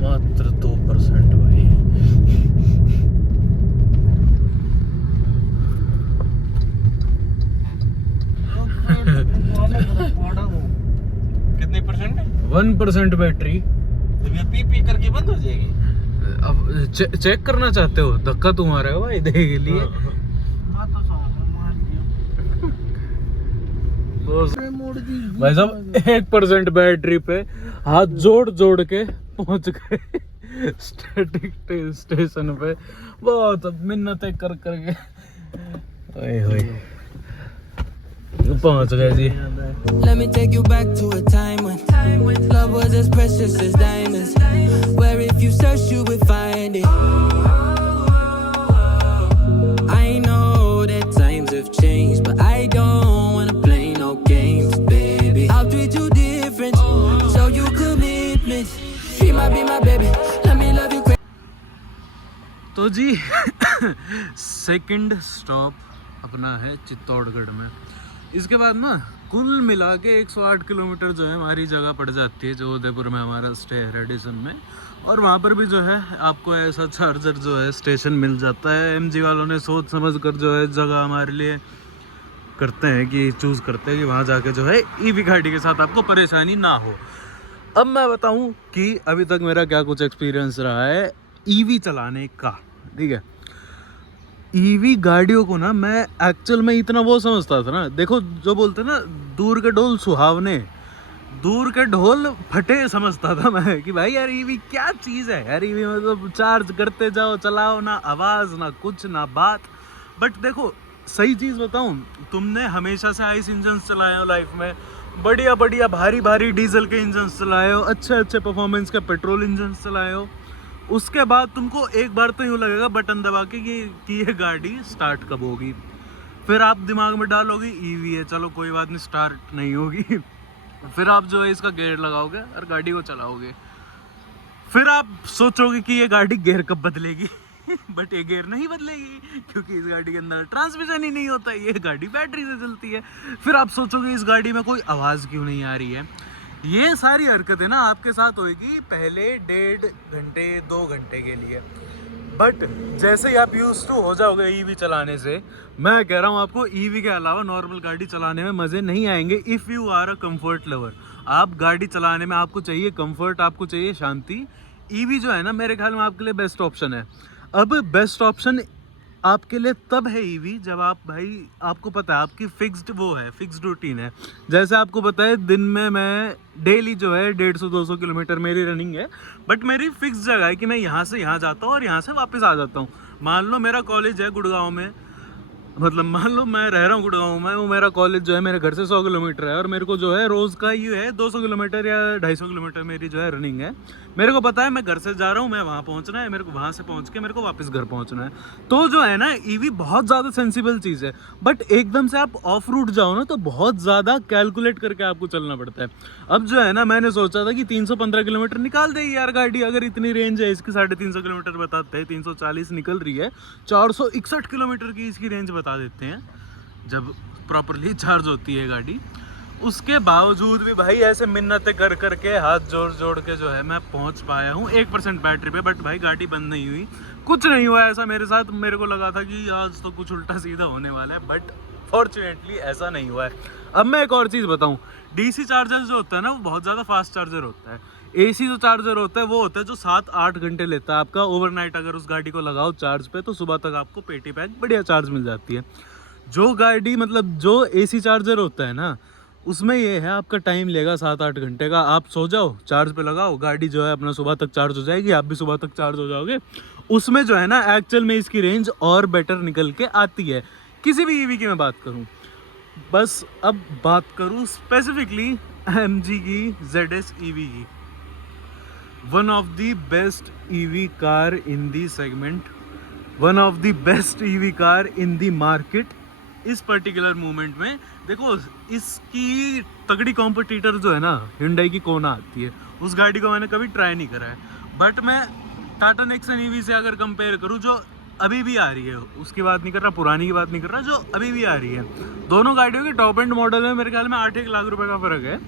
मात्र 2% भाई। कितने परसेंट? 1% बैटरी। पी पी करके बंद हो जाएगी। अब चेक करना चाहते हो? धक्का तुम्हारा है भाई, देख लिए। भाई साहब 1% बैटरी पे हाथ जोड़ जोड़ के पहुंच गए स्टैटिक स्टेशन पे। बहुत मिन्नतें कर करके ओए होए पहुंच गए जी। Let me take you back to a time when love was as precious as diamonds, where if you search you would find it. I know that times have changed, but I don't wanna play no games, baby. I'll treat you different, show you commitment. Be my baby, let me love you crazy. तो जी second stop अपना है चित्तौड़गढ़ में। इसके बाद ना कुल मिला के 108 किलोमीटर जो है हमारी जगह पड़ जाती है, जो उदयपुर में हमारा स्टे है रेडिसन में। और वहाँ पर भी जो है आपको ऐसा चार्जर जो है स्टेशन मिल जाता है। एमजी वालों ने सोच समझ कर जो है जगह हमारे लिए करते हैं कि चूज़ करते हैं कि वहाँ जाके जो है ईवी गाड़ी के साथ आपको परेशानी ना हो। अब मैं बताऊँ कि अभी तक मेरा क्या कुछ एक्सपीरियंस रहा है ईवी चलाने का, ठीक है। ईवी गाड़ियों को ना मैं एक्चुअल में इतना वो समझता था ना, देखो जो बोलते हैं ना दूर के ढोल सुहावने, दूर के ढोल फटे समझता था मैं कि भाई यार ईवी क्या चीज़ है यार। ईवी मतलब चार्ज करते जाओ, चलाओ, ना आवाज़ ना कुछ ना बात। बट देखो सही चीज़ बताऊं, तुमने हमेशा से आइस इंजन चलाए हो लाइफ में, बढ़िया बढ़िया भारी भारी डीजल के इंजन चलाए हो, अच्छे अच्छे परफॉर्मेंस के पेट्रोल इंजन चलाए हो, उसके बाद तुमको एक बार तो यूँ लगेगा बटन दबा के कि ये गाड़ी स्टार्ट कब होगी। फिर आप दिमाग में डालोगे ईवी है, चलो कोई बात नहीं स्टार्ट नहीं होगी। फिर आप जो है इसका गियर लगाओगे और गाड़ी को चलाओगे। फिर आप सोचोगे कि ये गाड़ी गियर कब बदलेगी बट ये गियर नहीं बदलेगी क्योंकि इस गाड़ी के अंदर ट्रांसमिशन ही नहीं होता, ये गाड़ी बैटरी से चलती है। फिर आप सोचोगे इस गाड़ी में कोई आवाज़ क्यों नहीं आ रही है। ये सारी हरकतें ना आपके साथ होएगी पहले 1.5 घंटे 2 घंटे के लिए, बट जैसे ही आप यूज टू हो जाओगे ईवी चलाने से, मैं कह रहा हूँ आपको ईवी के अलावा नॉर्मल गाड़ी चलाने में मज़े नहीं आएंगे। If you are a comfort lover, आप गाड़ी चलाने में आपको चाहिए कंफर्ट, आपको चाहिए शांति, ईवी जो है ना मेरे ख्याल में आपके लिए बेस्ट ऑप्शन है। अब बेस्ट ऑप्शन आपके लिए तब है ईवी जब आप भाई आपको पता है आपकी फिक्स्ड वो है, फिक्स्ड रूटीन है। जैसे आपको पता है दिन में मैं डेली जो है 150-200 किलोमीटर मेरी रनिंग है, बट मेरी फिक्स जगह है कि मैं यहाँ से यहाँ जाता हूँ और यहाँ से वापस आ जाता हूँ। मान लो मेरा कॉलेज है गुड़गांव में, मतलब मान लो मैं रह रहा हूँ गुड़गांव में, वो मेरा कॉलेज जो है मेरे घर से 100 किलोमीटर है और मेरे को जो है रोज़ का ये है 200 किलोमीटर या 250 किलोमीटर मेरी जो है रनिंग है। मेरे को पता है मैं घर से जा रहा हूँ, मैं वहाँ पहुँचना है, मेरे को वहाँ से पहुँच के मेरे को वापस घर पहुँचना है। तो जो है ना ईवी बहुत ज़्यादा सेंसिबल चीज़ है, बट एकदम से आप ऑफ रूट जाओ ना तो बहुत ज़्यादा कैलकुलेट करके आपको चलना पड़ता है। अब जो है ना मैंने सोचा था कि 315 किलोमीटर निकाल देगी यार गाड़ी, अगर इतनी रेंज है इसकी 350 किलोमीटर बताते हैं, 340 निकल रही है, 461 किलोमीटर की इसकी रेंज बता देते हैं जब प्रॉपरली चार्ज होती है गाड़ी। उसके बावजूद भी भाई ऐसे मिन्नतें कर करके हाथ जोड़ जोड़ के जो है मैं पहुंच पाया हूँ 1% बैटरी पे। बट भाई गाड़ी बंद नहीं हुई, कुछ नहीं हुआ ऐसा मेरे साथ। मेरे को लगा था कि आज तो कुछ उल्टा सीधा होने वाला है, बट फॉर्चुनेटली ऐसा नहीं हुआ है। अब मैं एक और चीज़ बताऊँ, डीसी चार्जर जो होता है ना वो बहुत ज़्यादा फास्ट चार्जर होता है। एसी जो चार्जर होता है वो होता है जो 7-8 घंटे लेता है आपका ओवरनाइट। अगर उस गाड़ी को लगाओ चार्ज पे तो सुबह तक आपको पेटी पैक बढ़िया चार्ज मिल जाती है। जो गाड़ी मतलब जो एसी चार्जर होता है ना उसमें ये है आपका टाइम लेगा 7-8 घंटे का। आप सो जाओ, चार्ज पे लगाओ, गाड़ी जो है अपना सुबह तक चार्ज हो जाएगी, आप भी सुबह तक चार्ज हो जाओगे। उसमें जो है ना एक्चुअल में इसकी रेंज और बेटर निकल के आती है। किसी भी ईवी की मैं बात करूँ, बस अब बात करूँ स्पेसिफिकली MG की ZS EV की, one of the best EV car in the segment, one of the best EV car in the market इस पर्टिकुलर मोमेंट में। देखो इसकी तगड़ी कॉम्पिटिटर जो है ना Hyundai की कोना आती है, उस गाड़ी को मैंने कभी ट्राई नहीं करा है, बट मैं टाटा नेक्सन EV से अगर कंपेयर करूँ जो अभी भी आ रही है, उसकी बात नहीं कर रहा, पुरानी की बात नहीं कर रहा, जो अभी भी आ रही है, दोनों गाड़ियों के टॉप एंड मॉडल में मेरे ख्याल में 8-1 लाख रुपए का फ़र्क है।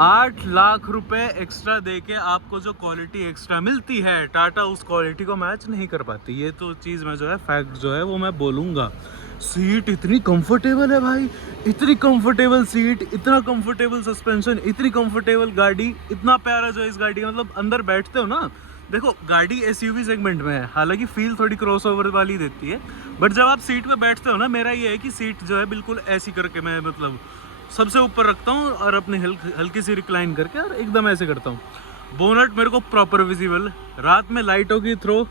8 लाख रुपए एक्स्ट्रा देके आपको जो क्वालिटी एक्स्ट्रा मिलती है, टाटा उस क्वालिटी को मैच नहीं कर पाती। ये तो चीज़ मैं जो है फैक्ट जो है वो मैं बोलूँगा। सीट इतनी कंफर्टेबल है भाई, इतनी कंफर्टेबल सीट, इतना कंफर्टेबल सस्पेंशन, इतनी कंफर्टेबल गाड़ी, इतना प्यारा जो है इस गाड़ी का, मतलब अंदर बैठते हो ना, देखो गाड़ी SUV सेगमेंट में है, हालांकि फील थोड़ी क्रॉसओवर वाली देती है, बट जब आप सीट पे बैठते हो ना, मेरा ये है कि सीट जो है बिल्कुल ऐसी करके मैं मतलब सबसे ऊपर रखता हूँ और अपने हल्की सी रिक्लाइन करके और एकदम ऐसे करता हूँ। बोनट मेरे को प्रॉपर विजिबल, रात में लाइटों की थ्रो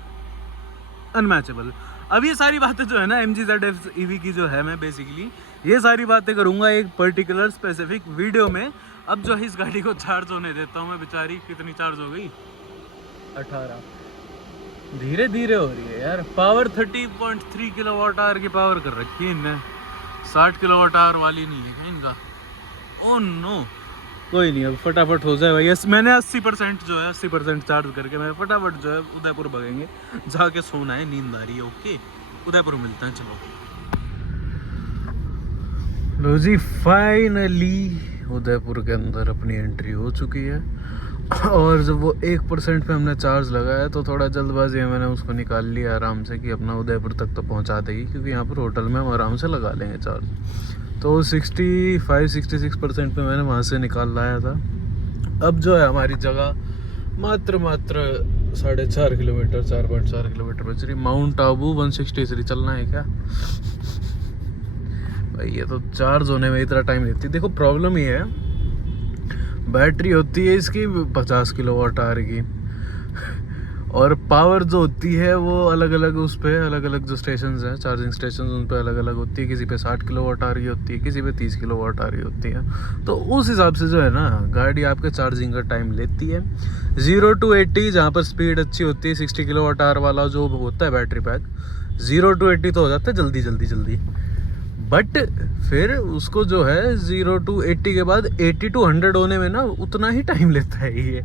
अनमैचेबल। अब ये सारी बातें जो है ना MG ZS EV की जो है, मैं बेसिकली ये सारी बातें करूँगा एक पर्टिकुलर स्पेसिफिक वीडियो में। अब जो है इस गाड़ी को चार्ज होने देता हूँ मैं, बेचारी कितनी चार्ज हो गई, 18, धीरे धीरे हो रही है यार। पावर 30.3 किलोवाट आवर की पावर कर रखी है इनने, 60 किलोवाट आवर वाली नहीं है क्या इनका? ओह नो, कोई नहीं, अब फटाफट हो जाए भाई। मैंने 80% जो है 80% चार्ज करके मैं फटाफट जो है उदयपुर भगेंगे, जाके सोना है, नींद आ रही है। ओके, उदयपुर मिलते हैं, चलो। लो जी, फाइनली उदयपुर के अंदर अपनी एंट्री हो चुकी है, और जब वो 1% पे हमने चार्ज लगाया तो थोड़ा जल्दबाजी है, मैंने उसको निकाल लिया आराम से कि अपना उदयपुर तक तो पहुंचा देगी, क्योंकि यहाँ पर होटल में हम आराम से लगा लेंगे चार्ज। तो 65-66% पे मैंने वहाँ से निकाल लाया था। अब जो है हमारी जगह मात्र 4.5 किलोमीटर, 4.4 किलोमीटर बच रही। माउंट आबू 163 चलना है क्या भाई? ये तो चार्ज होने में इतना टाइम लेती है। देखो प्रॉब्लम ये है, बैटरी होती है इसकी 50 किलोवाट आवर की, और पावर जो होती है वो अलग अलग उस पर अलग अलग जो स्टेशंस हैं, चार्जिंग स्टेशन, उन पर अलग अलग होती है। किसी पे 60 किलोवाट आवर की होती है, किसी पे 30 किलोवाट आवर की होती है। तो उस हिसाब से जो है ना गाड़ी आपके चार्जिंग का टाइम लेती है। 0 to 80 जहाँ पर स्पीड अच्छी होती है, 60 किलोवाट आवर वाला जो होता है बैटरी पैक, 0 to 80 तो हो जाता है जल्दी, बट फिर उसको जो है 0 to 80 के बाद 80 to 100 होने में ना उतना ही टाइम लेता है ये।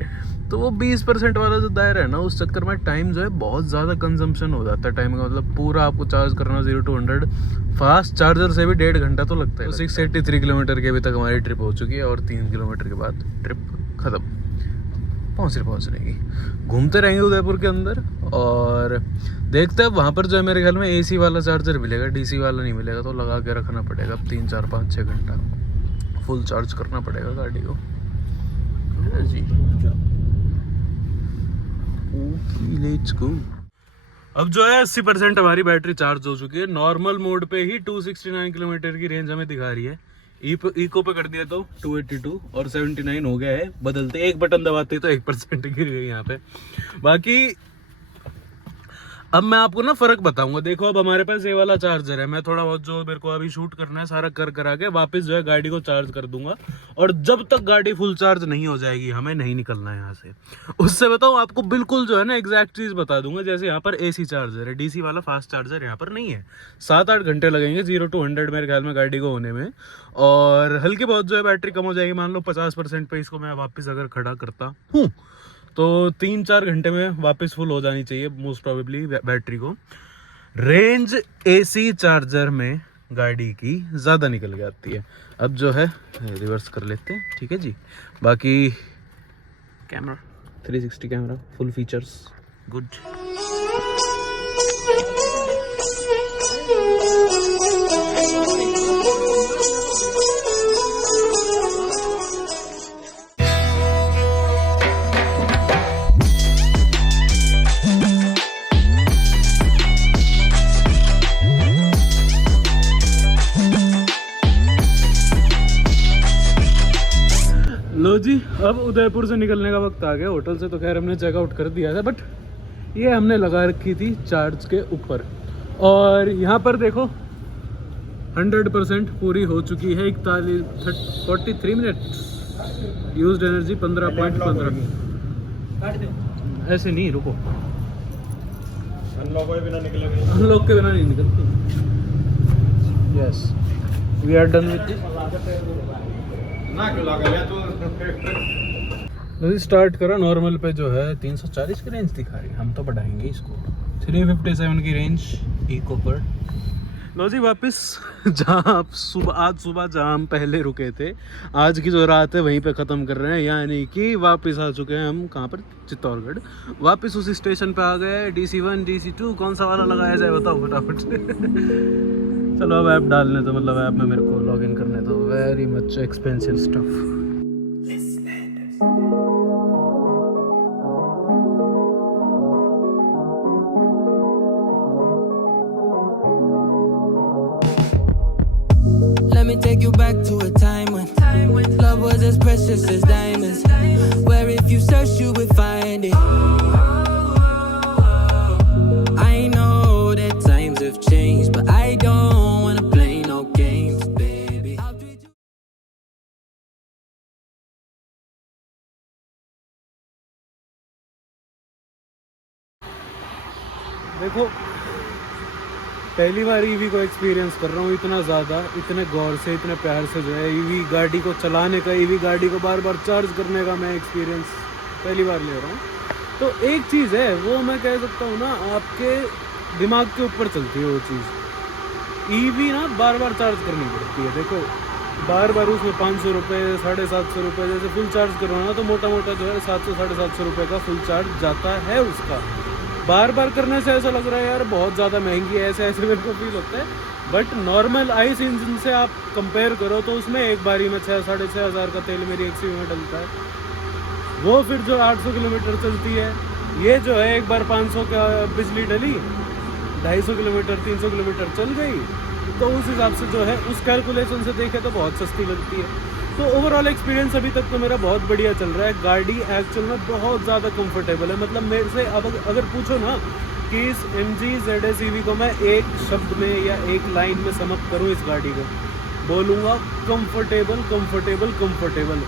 तो वो 20% वाला जो दायरा है ना, उस चक्कर में टाइम जो है बहुत ज़्यादा कंजम्पशन हो जाता है टाइम का। मतलब पूरा आपको चार्ज करना 0 to 100, फास्ट चार्जर से भी 1.5 घंटा तो लगता है। तो 683 किलोमीटर के अभी तक हमारी ट्रिप हो चुकी है, और 3 किलोमीटर के बाद ट्रिप ख़त्म, पहुँचने की। घूमते रहेंगे उदयपुर के अंदर और देखते हैं वहाँ पर जो है मेरे ख्याल में AC वाला चार्जर मिलेगा, DC वाला नहीं मिलेगा, तो लगा के रखना पड़ेगा। अब 3, 4, 5, 6 घंटा फुल चार्ज करना पड़ेगा गाड़ी को जी। Let's go. अब जो है 80% हमारी बैटरी चार्ज हो चुकी है। नॉर्मल मोड पे ही 269 किलोमीटर की रेंज हमें दिखा रही है। इको पे कर दिया तो 282 और 79 हो गया है। बदलते एक बटन दबाते तो 1% गिर गई यहाँ पे। बाकी अब मैं आपको ना फर्क बताऊंगा। देखो अब हमारे पास ये वाला चार्जर है, मैं थोड़ा बहुत जो मेरे को अभी शूट करना है सारा करा के वापस जो है गाड़ी को चार्ज कर दूंगा, और जब तक गाड़ी फुल चार्ज नहीं हो जाएगी हमें नहीं निकलना है यहाँ से। उससे बताऊँ आपको बिल्कुल जो है ना एग्जैक्ट चीज़ बता दूंगा। जैसे यहाँ पर AC चार्जर है, DC वाला फास्ट चार्जर यहाँ पर नहीं है। 7-8 घंटे लगेंगे 0 to 100 मेरे ख्याल में गाड़ी को होने में, और हल्की बहुत जो है बैटरी कम हो जाएगी। मान लो 50% पे इसको मैं वापस अगर खड़ा करता हूँ तो 3-4 घंटे में वापस फुल हो जानी चाहिए मोस्ट प्रोबेबली बैटरी को। रेंज AC चार्जर में गाड़ी की ज़्यादा निकल के आती है। अब जो है रिवर्स कर लेते हैं, ठीक है जी। बाकी camera 360 camera, full features, good. लो जी, अब उदयपुर से निकलने का वक्त आ गया। होटल से तो खैर हमने चेकआउट कर दिया था, बट ये हमने लगा रखी थी चार्ज के ऊपर। और यहाँ पर देखो 100% पूरी हो चुकी है। 43 मिनट यूज्ड एनर्जी 15.15। ऐसे नहीं, रुको, अनलॉक हुए बिना निकलेंगे। अनलॉक के बिना नहीं निकलती। Yes, we are done with this. ना क्यों लगा लिया तू? स्टार्ट करो। नॉर्मल पे जो है 340 की रेंज दिखा रही है, हम तो बढ़ाएंगे इसको 357 की रेंज इको पर। लो जी, वापस जहाँ आप आज सुबह जहाँ हम पहले रुके थे, आज की जो रात है वहीं पे ख़त्म कर रहे हैं। यानी कि वापस आ चुके हैं हम कहाँ पर, चित्तौड़गढ़। वापस उसी स्टेशन पे आ गए। DC1 DC2 कौन सा वाला लगाया जाए बताओ फटाफट से। चलो अब ऐप डालने तो, मतलब ऐप में मेरे को लॉग इन करने तो। Very much expensive stuff. Let me take you back to a time when love was as precious as diamonds. Where if you search, you would find it. I know that times have changed, but I don't wanna play no games, baby. I'll treat you. देखो, पहली बार EV को experience कर रहा हूँ इतना ज़्यादा, इतने गौर से, इतने प्यार से जो है ईवी गाड़ी को चलाने का, ईवी गाड़ी को बार बार चार्ज करने का मैं एक्सपीरियंस पहली बार ले रहा हूँ। तो एक चीज़ है, वो मैं कह सकता हूँ ना, आपके दिमाग के ऊपर चलती है वो चीज़। ईवी ना बार बार चार्ज करनी पड़ती है। देखो, बार बार उसमें 500 रुपये, 750 रुपये, जैसे फुल चार्ज करवाना तो मोटा मोटा जो है 700-750 रुपये का फुल चार्ज जाता है उसका। बार बार करने से ऐसा लग रहा है यार बहुत ज़्यादा महंगी है, ऐसे ऐसे मेरे को फील होता है। बट नॉर्मल आइस इंजन से आप कंपेयर करो तो उसमें एक बारी में 6-6.5 हज़ार का तेल मेरी एक्सवी में डलता है। वो फिर जो 800 किलोमीटर चलती है, ये जो है एक बार 500 का बिजली डली, 250 किलोमीटर 300 किलोमीटर चल गई, तो उस हिसाब से जो है उस कैलकुलेशन से देखे तो बहुत सस्ती लगती है। तो ओवरऑल एक्सपीरियंस अभी तक तो मेरा बहुत बढ़िया चल रहा है। गाड़ी एक्चुअल में बहुत ज़्यादा कंफर्टेबल है। मतलब मेरे से अब अगर पूछो ना कि इस MG ZS EV को मैं एक शब्द में या एक लाइन में समअप करूँ इस गाड़ी को, बोलूँगा कंफर्टेबल कंफर्टेबल कंफर्टेबल।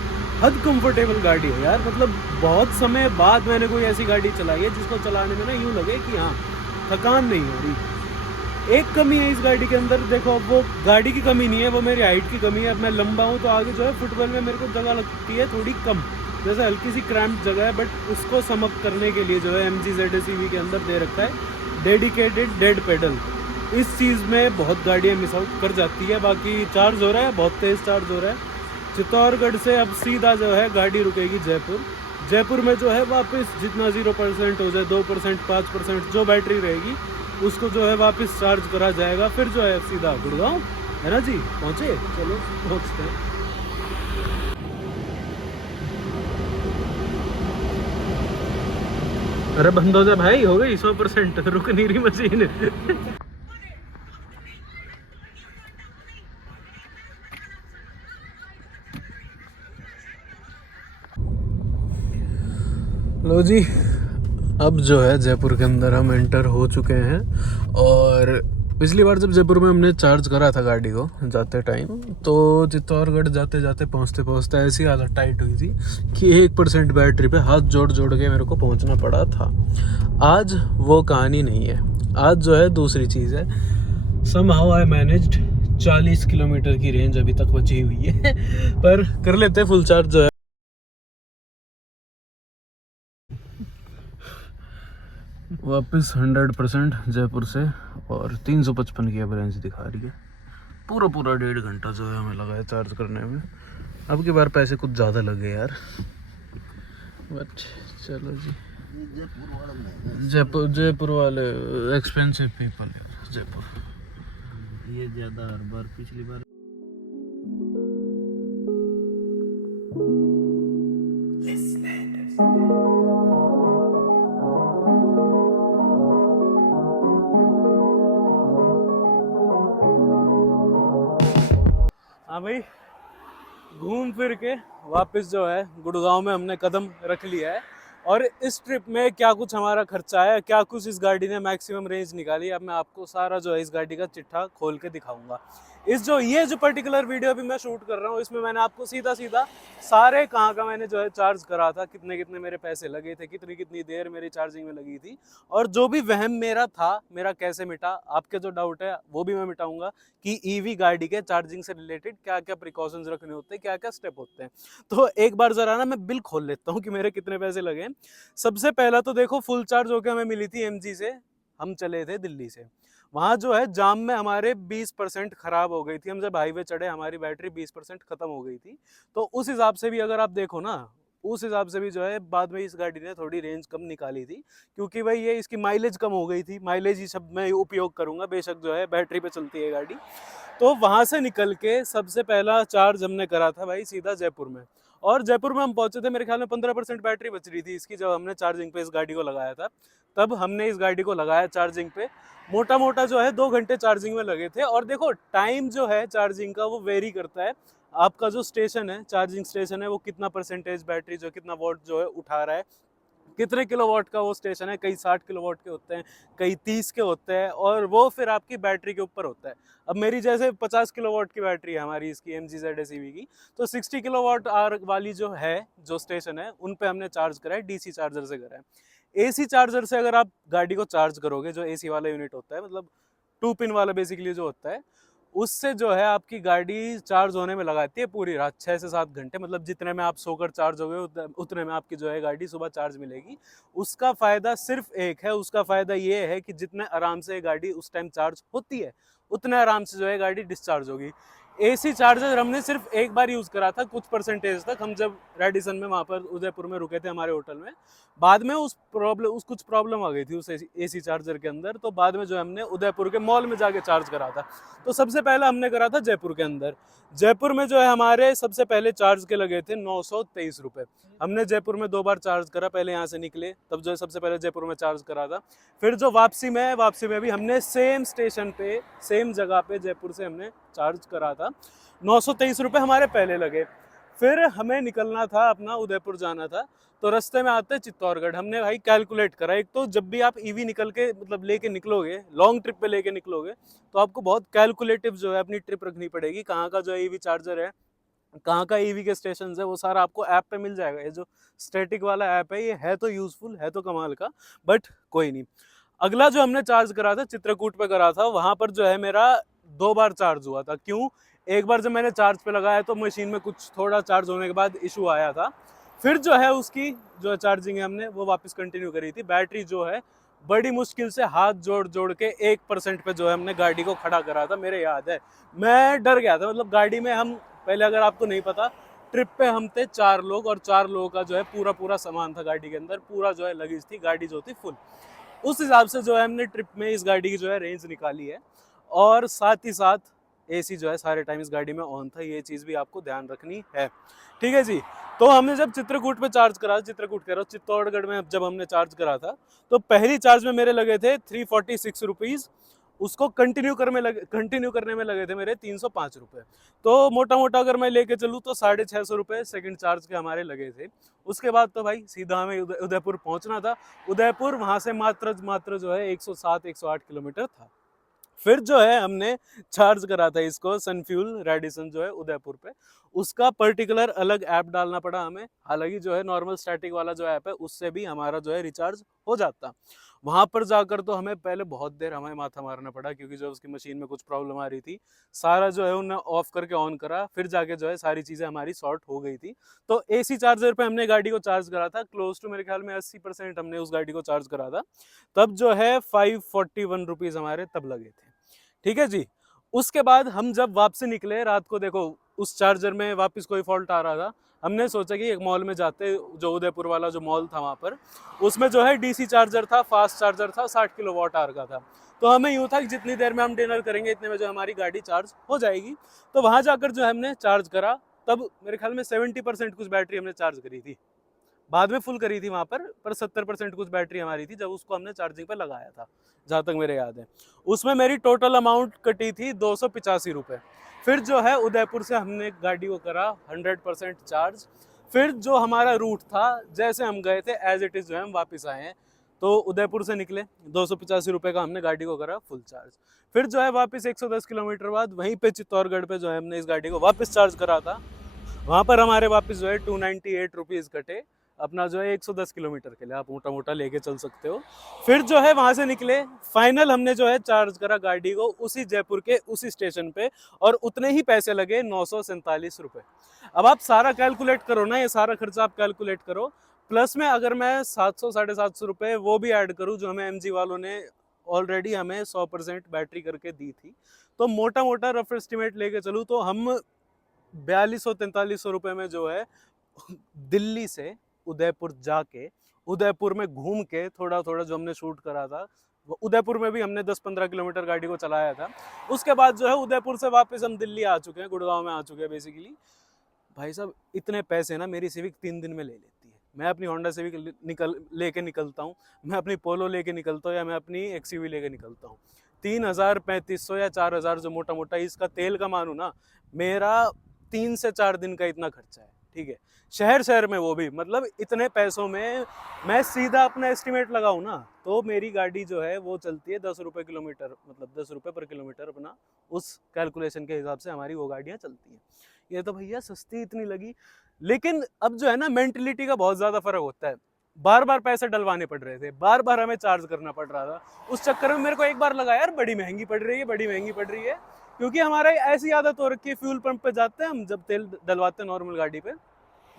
हद कंफर्टेबल गाड़ी है यार। मतलब बहुत समय बाद मैंने कोई ऐसी गाड़ी चलाई है जिसको चलाने में ना यूँ लगे कि हाँ थकान नहीं हो रही। एक कमी है इस गाड़ी के अंदर, देखो अब वो गाड़ी की कमी नहीं है, वो मेरी हाइट की कमी है। अब मैं लंबा हूँ तो आगे जो है फुटबॉल में मेरे को जगह लगती है थोड़ी कम, जैसे हल्की सी क्रैम्प जगह है। बट उसको समअप करने के लिए जो है MG ZS EV के अंदर दे रखा है डेडिकेटेड डेड पेडल। इस चीज़ में बहुत गाड़ियाँ मिस आउट कर जाती है। बाकी चार्ज हो रहा है, बहुत तेज़ चार्ज हो रहा है। चित्तौड़गढ़ से अब सीधा जो है गाड़ी रुकेगी जयपुर। जयपुर में जो है वापस जितना 0% हो जाए, 2% 5% जो बैटरी रहेगी उसको जो है वापस चार्ज करा जाएगा। फिर जो है सीधा गुड़गांव, है ना जी, पहुँचे। चलो पहुँचते हैं। अरे बंद हो जा भाई, हो गई 100%, रुक नहीं रही मशीन। लो जी, अब जो है जयपुर के अंदर हम एंटर हो चुके हैं। और पिछली बार जब जयपुर में हमने चार्ज करा था गाड़ी को जाते टाइम, तो चित्तौड़गढ़ जाते जाते पहुंचते पहुंचते ऐसी हालत टाइट हुई थी कि 1% बैटरी पे हाथ जोड़ जोड़ के मेरे को पहुंचना पड़ा था। आज वो कहानी नहीं है, आज जो है दूसरी चीज़ है। समहाउ आई मैनेज्ड 40 किलोमीटर की रेंज अभी तक बची हुई है। पर कर लेते फुल चार्ज जो है। वापस 100% जयपुर से, और 355 की एवरेज दिखा रही है। पूरा 1.5 घंटा जो है हमें लगा है चार्ज करने में। अब की बार पैसे कुछ ज़्यादा लगे यार, बट चलो जी। जयपुर वाले एक्सपेंसिव पीपल यार, जयपुर ये ज़्यादा हर बार पिछली बार। हाँ भाई, घूम फिर के वापस जो है गुड़गांव में हमने कदम रख लिया है। और इस ट्रिप में क्या कुछ हमारा खर्चा आया, क्या कुछ इस गाड़ी ने मैक्सिमम रेंज निकाली, अब मैं आपको सारा जो है इस गाड़ी का चिट्ठा खोल के दिखाऊंगा। ये जो पर्टिकुलर वीडियो अभी मैं शूट कर रहा हूँ, इसमें मैंने आपको सीधा सीधा सारे कहाँ का मैंने जो है चार्ज करा था, कितने कितने मेरे पैसे लगे थे, कितनी कितनी देर मेरी चार्जिंग में लगी थी, और जो भी वहम मेरा था मेरा कैसे मिटा, आपके जो डाउट है वो भी मैं मिटाऊंगा कि ईवी गाड़ी के चार्जिंग से रिलेटेड क्या क्या प्रिकॉशंस रखने होते हैं, क्या क्या स्टेप होते हैं। तो एक बार जरा ना मैं बिल खोल लेता हूँ कि मेरे कितने पैसे लगे। सबसे पहला तो देखो, फुल चार्ज होकर हमें मिली थी एमजी से, हम चले थे दिल्ली से। वहाँ जो है जाम में हमारे 20% खराब हो गई थी, हम जब हाईवे चढ़े हमारी बैटरी 20% खत्म हो गई थी। तो उस हिसाब से भी अगर आप देखो ना, उस हिसाब से भी जो है बाद में इस गाड़ी ने थोड़ी रेंज कम निकाली थी, क्योंकि भाई ये इसकी माइलेज कम हो गई थी। माइलेज ही शब्द मैं उपयोग करूंगा, बेशक जो है बैटरी पे चलती है गाड़ी। तो वहाँ से निकल के सबसे पहला चार्ज हमने करा था भाई सीधा जयपुर में। और जयपुर में हम पहुंचे थे, मेरे ख्याल में 15% बैटरी बच रही थी इसकी, जब हमने चार्जिंग पे इस गाड़ी को लगाया था। तब हमने इस गाड़ी को लगाया चार्जिंग पे, मोटा मोटा जो है 2 घंटे चार्जिंग में लगे थे। और देखो टाइम जो है चार्जिंग का वो वेरी करता है, आपका जो स्टेशन है, चार्जिंग स्टेशन है, वो कितना परसेंटेज बैटरी जो कितना वोल्ट जो है उठा रहा है, कितने किलोवाट का वो स्टेशन है, कई 60 किलोवाट के होते हैं, कई 30 के होते हैं, और वो फिर आपकी बैटरी के ऊपर होता है। अब मेरी जैसे 50 किलोवाट की बैटरी है हमारी इसकी MG ZS EV की, तो 60 किलोवाट आवर वाली जो है जो स्टेशन है उन पे हमने चार्ज करा है, DC चार्जर से करा है। AC चार्जर से अगर आप गाड़ी को चार्ज करोगे, जो AC वाला यूनिट होता है, मतलब 2 पिन वाला बेसिकली जो होता है, उससे जो है आपकी गाड़ी चार्ज होने में लगाती है पूरी रात 6 से 7 घंटे। मतलब जितने में आप सोकर चार्ज हो गए उतने में आपकी जो है गाड़ी सुबह चार्ज मिलेगी। उसका फ़ायदा सिर्फ एक है, उसका फ़ायदा ये है कि जितने आराम से गाड़ी उस टाइम चार्ज होती है उतने आराम से जो है गाड़ी डिस्चार्ज होगी। AC चार्जर हमने सिर्फ एक बार यूज़ करा था कुछ परसेंटेज तक, हम जब रेडिसन में वहाँ पर उदयपुर में रुके थे हमारे होटल में। बाद में उस कुछ प्रॉब्लम आ गई थी उस AC चार्जर के अंदर, तो बाद में जो हमने उदयपुर के मॉल में जाके चार्ज करा था। तो सबसे पहले हमने करा था जयपुर के अंदर। जयपुर में जो है हमारे सबसे पहले चार्ज के लगे थे 923 रुपये। हमने जयपुर में 2 बार चार्ज करा, पहले यहाँ से निकले तब जो है सबसे पहले जयपुर में चार्ज करा था। फिर जो वापसी में भी हमने सेम स्टेशन पे सेम जगह पे जयपुर से हमने चार्ज करा था। 923 रुपये हमारे पहले लगे। फिर हमें निकलना था, अपना उदयपुर जाना था, तो रास्ते में आते चित्तौड़गढ़। हमने भाई कैलकुलेट करा, एक तो जब भी आप ईवी निकल के मतलब लेके निकलोगे, लॉन्ग ट्रिप पे लेके निकलोगे, तो आपको बहुत कैलकुलेटिव जो है अपनी ट्रिप रखनी पड़ेगी। कहाँ का जो है ईवी चार्जर है, कहाँ का ईवी के स्टेशन है, वो सारा आपको ऐप पे मिल जाएगा। ये जो स्टैटिक वाला ऐप है, ये है तो यूजफुल, है तो कमाल का, बट कोई नहीं। अगला जो हमने चार्ज करा था चित्रकूट पे करा था, वहाँ पर जो है मेरा 2 बार चार्ज हुआ था। क्यों? एक बार जब मैंने चार्ज पे लगाया तो मशीन में कुछ थोड़ा चार्ज होने के बाद इशू आया था। फिर जो है उसकी जो चार्जिंग है हमने वो वापस कंटिन्यू करी थी। बैटरी जो है बड़ी मुश्किल से हाथ जोड़ जोड़ के 1% पे जो है हमने गाड़ी को खड़ा करा था। मेरे याद है, मैं डर गया था। मतलब गाड़ी में हम पहले, अगर आपको नहीं पता, ट्रिप पे हम थे 4 लोग, और 4 लोगों का जो है पूरा सामान था गाड़ी के अंदर, पूरा जो है लगेज थी, गाड़ी जो थी फुल। उस हिसाब से जो है हमने ट्रिप में इस गाड़ी की जो है रेंज निकाली है। और साथ ही साथ AC जो है सारे टाइम इस गाड़ी में ऑन था, ये चीज़ भी आपको ध्यान रखनी है। ठीक है जी। तो हमने जब चित्रकूट पे चार्ज करा, चित्तौड़गढ़ में जब हमने चार्ज करा था, तो पहली चार्ज में मेरे लगे थे 346 रुपीज़। उसको कंटिन्यू करने में लगे थे मेरे 305 रुपये। तो मोटा मोटा अगर मैं लेके चलूँ तो 650 रुपये सेकंड चार्ज के हमारे लगे थे। उसके बाद तो भाई सीधा हमें उदयपुर पहुंचना था। उदयपुर वहाँ से मात्र जो है 107-108 किलोमीटर था। फिर जो है हमने चार्ज करा था इसको सनफ्यूल रेडिसन जो है उदयपुर पे। उसका पर्टिकुलर अलग ऐप डालना पड़ा हमें। हालांकि जो है नॉर्मल स्टैटिक वाला जो ऐप है उससे भी हमारा जो है रिचार्ज हो जाता। वहाँ पर जाकर तो हमें पहले बहुत देर हमें माथा मारना पड़ा, क्योंकि जो उसकी मशीन में कुछ प्रॉब्लम आ रही थी। सारा जो है उन्हें ऑफ करके ऑन करा, फिर जाके जो है सारी चीज़ें हमारी सॉर्ट हो गई थी। तो AC चार्जर पे हमने गाड़ी को चार्ज करा था, क्लोज टू मेरे ख्याल में 80% हमने उस गाड़ी को चार्ज करा था। तब जो है 541 रुपीज़ हमारे तब लगे थे। ठीक है जी। उसके बाद हम जब वापसी निकले रात को, देखो उस चार्जर में वापस कोई फॉल्ट आ रहा था। हमने सोचा कि एक मॉल में जाते, जो उदयपुर वाला जो मॉल था वहाँ पर, उसमें जो है DC चार्जर था, फास्ट चार्जर था, 60 किलोवाट आवर का था। तो हमें यूँ था कि जितनी देर में हम डिनर करेंगे इतने में जो हमारी गाड़ी चार्ज हो जाएगी। तो वहाँ जाकर जो हमने चार्ज करा, तब मेरे ख्याल में 70% कुछ बैटरी हमने चार्ज करी थी। बाद में फुल करी थी वहाँ पर 70% कुछ बैटरी हमारी थी जब उसको हमने चार्जिंग पे लगाया था, जहाँ तक मेरे याद है। उसमें मेरी टोटल अमाउंट कटी थी 285 रुपये। फिर जो है उदयपुर से हमने गाड़ी को करा 100% चार्ज। फिर जो हमारा रूट था, जैसे हम गए थे एज इट इज़ जो है हम वापस आए हैं। तो उदयपुर से निकले, 285 रुपये का हमने गाड़ी को करा फुल चार्ज। फिर जो है वापस 110 किलोमीटर बाद वहीं पे चित्तौड़गढ़ पे जो है हमने इस गाड़ी को वापस चार्ज करा था। वहाँ पर हमारे वापस जो है 298 रुपीज़ कटे अपना जो है 110 किलोमीटर के लिए, आप मोटा मोटा लेके चल सकते हो। फिर जो है वहाँ से निकले, फाइनल हमने जो है चार्ज करा गाड़ी को उसी जयपुर के उसी स्टेशन पे, और उतने ही पैसे लगे 947 रुपये। अब आप सारा कैलकुलेट करो ना, ये सारा खर्चा आप कैलकुलेट करो। प्लस में अगर मैं 700 750 रुपये वो भी ऐड करूँ जो हमें MG वालों ने ऑलरेडी हमें 100% बैटरी करके दी थी, तो मोटा मोटा रफ एस्टिमेट लेके चलूँ तो हम 4200-4300 रुपये में जो है दिल्ली से उदयपुर जाके, उदयपुर में घूम के थोड़ा थोड़ा जो हमने शूट करा था, उदयपुर में भी हमने 10-15 किलोमीटर गाड़ी को चलाया था। उसके बाद जो है उदयपुर से वापस हम दिल्ली आ चुके हैं, गुड़गांव में आ चुके हैं बेसिकली। भाई साहब इतने पैसे ना मेरी सिविक 3 दिन में ले लेती है। मैं अपनी होंडा सिविक लेके निकलता हूँ, मैं अपनी पोलो लेके निकलता हूँ, या मैं अपनी XUV लेके निकलता हूँ, 3000 3500 या 4000 जो मोटा मोटा इसका तेल का मानू ना, मेरा 3 से 4 दिन का इतना खर्चा है। ठीक है, शहर में वो भी, मतलब इतने पैसों में मैं सीधा अपना एस्टिमेट लगाऊं ना तो मेरी गाड़ी जो है वो चलती है 10 रुपये किलोमीटर, मतलब 10 रुपये पर किलोमीटर अपना उस कैलकुलेशन के हिसाब से हमारी वो गाड़ियाँ चलती हैं। ये तो भैया सस्ती इतनी लगी। लेकिन अब जो है ना मेंटलिटी का बहुत ज़्यादा फर्क होता है। बार बार पैसे डलवाने पड़ रहे थे, बार बार हमें चार्ज करना पड़ रहा था। उस चक्कर में मेरे को एक बार लगा यार बड़ी महंगी पड़ रही है, बड़ी महंगी पड़ रही है, क्योंकि हमारा ऐसी आदत हो रखी है, फ्यूल पंप पे जाते हैं हम, जब तेल डलवाते हैं नॉर्मल गाड़ी पे,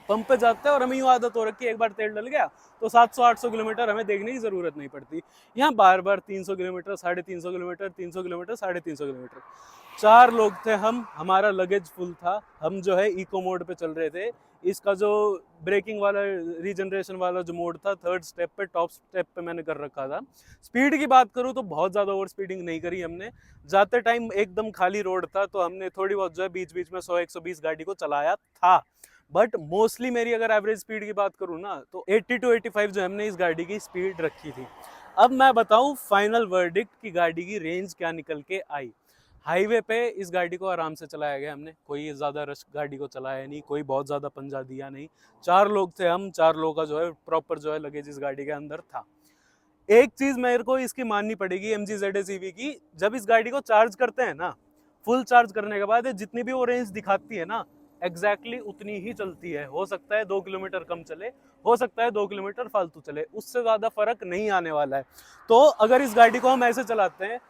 पंप पे जाते हैं और हमें यूँ आदत हो रखी है एक बार तेल डल गया तो 700-800 किलोमीटर हमें देखने की ज़रूरत नहीं पड़ती। यहाँ बार बार 300 किलोमीटर, 350 किलोमीटर, 300 किलोमीटर, 350 किलोमीटर। 4 लोग थे हम, हमारा लगेज फुल था, हम जो है इको मोड पे चल रहे थे। इसका जो ब्रेकिंग वाला रीजनरेशन वाला जो मोड था, 3rd स्टेप पे, टॉप स्टेप पे मैंने कर रखा था। स्पीड की बात करूँ तो बहुत ज़्यादा ओवर स्पीडिंग नहीं करी हमने। जाते टाइम एकदम खाली रोड था तो हमने थोड़ी बहुत जो है बीच बीच में 100-120 गाड़ी को चलाया था, बट मोस्टली मेरी अगर एवरेज स्पीड की बात करूँ ना तो 80 to 85 जो हमने इस गाड़ी की स्पीड रखी थी। अब मैं बताऊँ फाइनल वर्डिक्ट की गाड़ी की रेंज क्या निकल के आई। हाईवे पे इस गाड़ी को आराम से चलाया गया हमने, कोई ज़्यादा रश गाड़ी को चलाया नहीं, कोई बहुत ज़्यादा पंजा दिया नहीं। 4 लोग थे हम, 4 लोगों का जो है प्रॉपर जो है लगेज इस गाड़ी के अंदर था। एक चीज़ मेरे को इसकी माननी पड़ेगी MG ZS EV की, जब इस गाड़ी को चार्ज करते हैं ना, फुल चार्ज करने के बाद जितनी भी वो रेंज दिखाती है ना, एग्जैक्टली उतनी ही चलती है। हो सकता है 2 किलोमीटर कम चले, हो सकता है 2 किलोमीटर फालतू चले, उससे ज़्यादा फर्क नहीं आने वाला है। तो अगर इस गाड़ी को हम ऐसे चलाते हैं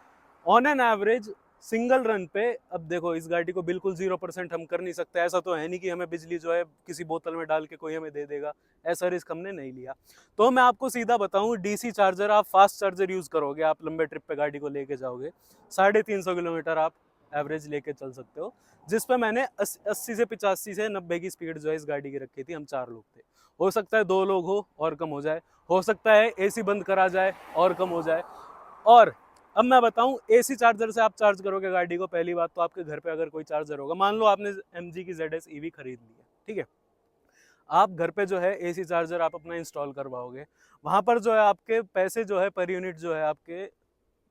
on an average single run पे, अब देखो इस गाड़ी को बिल्कुल 0% हम कर नहीं सकते, ऐसा तो है नहीं कि हमें बिजली जो है किसी बोतल में डाल के कोई हमें दे देगा, ऐसा रिस्क हमने नहीं लिया। तो मैं आपको सीधा बताऊं, DC चार्जर, आप फास्ट चार्जर यूज़ करोगे, आप लंबे ट्रिप पे गाड़ी को लेके जाओगे, 350 किलोमीटर आप एवरेज लेके चल सकते हो, जिस पे मैंने 80 से 85 से 90 की स्पीड जो है इस गाड़ी की रखी थी। हम 4 लोग थे, हो सकता है 2 लोग हो और कम हो जाए, हो सकता है AC बंद करा जाए और कम हो जाए। और अब मैं बताऊं, AC चार्जर से आप चार्ज करोगे गाड़ी को, पहली बात तो आपके घर पे अगर कोई चार्जर होगा, मान लो आपने MG की ZS EV खरीद ली है, ठीक है, आप घर पे जो है AC चार्जर आप अपना इंस्टॉल करवाओगे, वहाँ पर जो है आपके पैसे जो है पर यूनिट जो है आपके,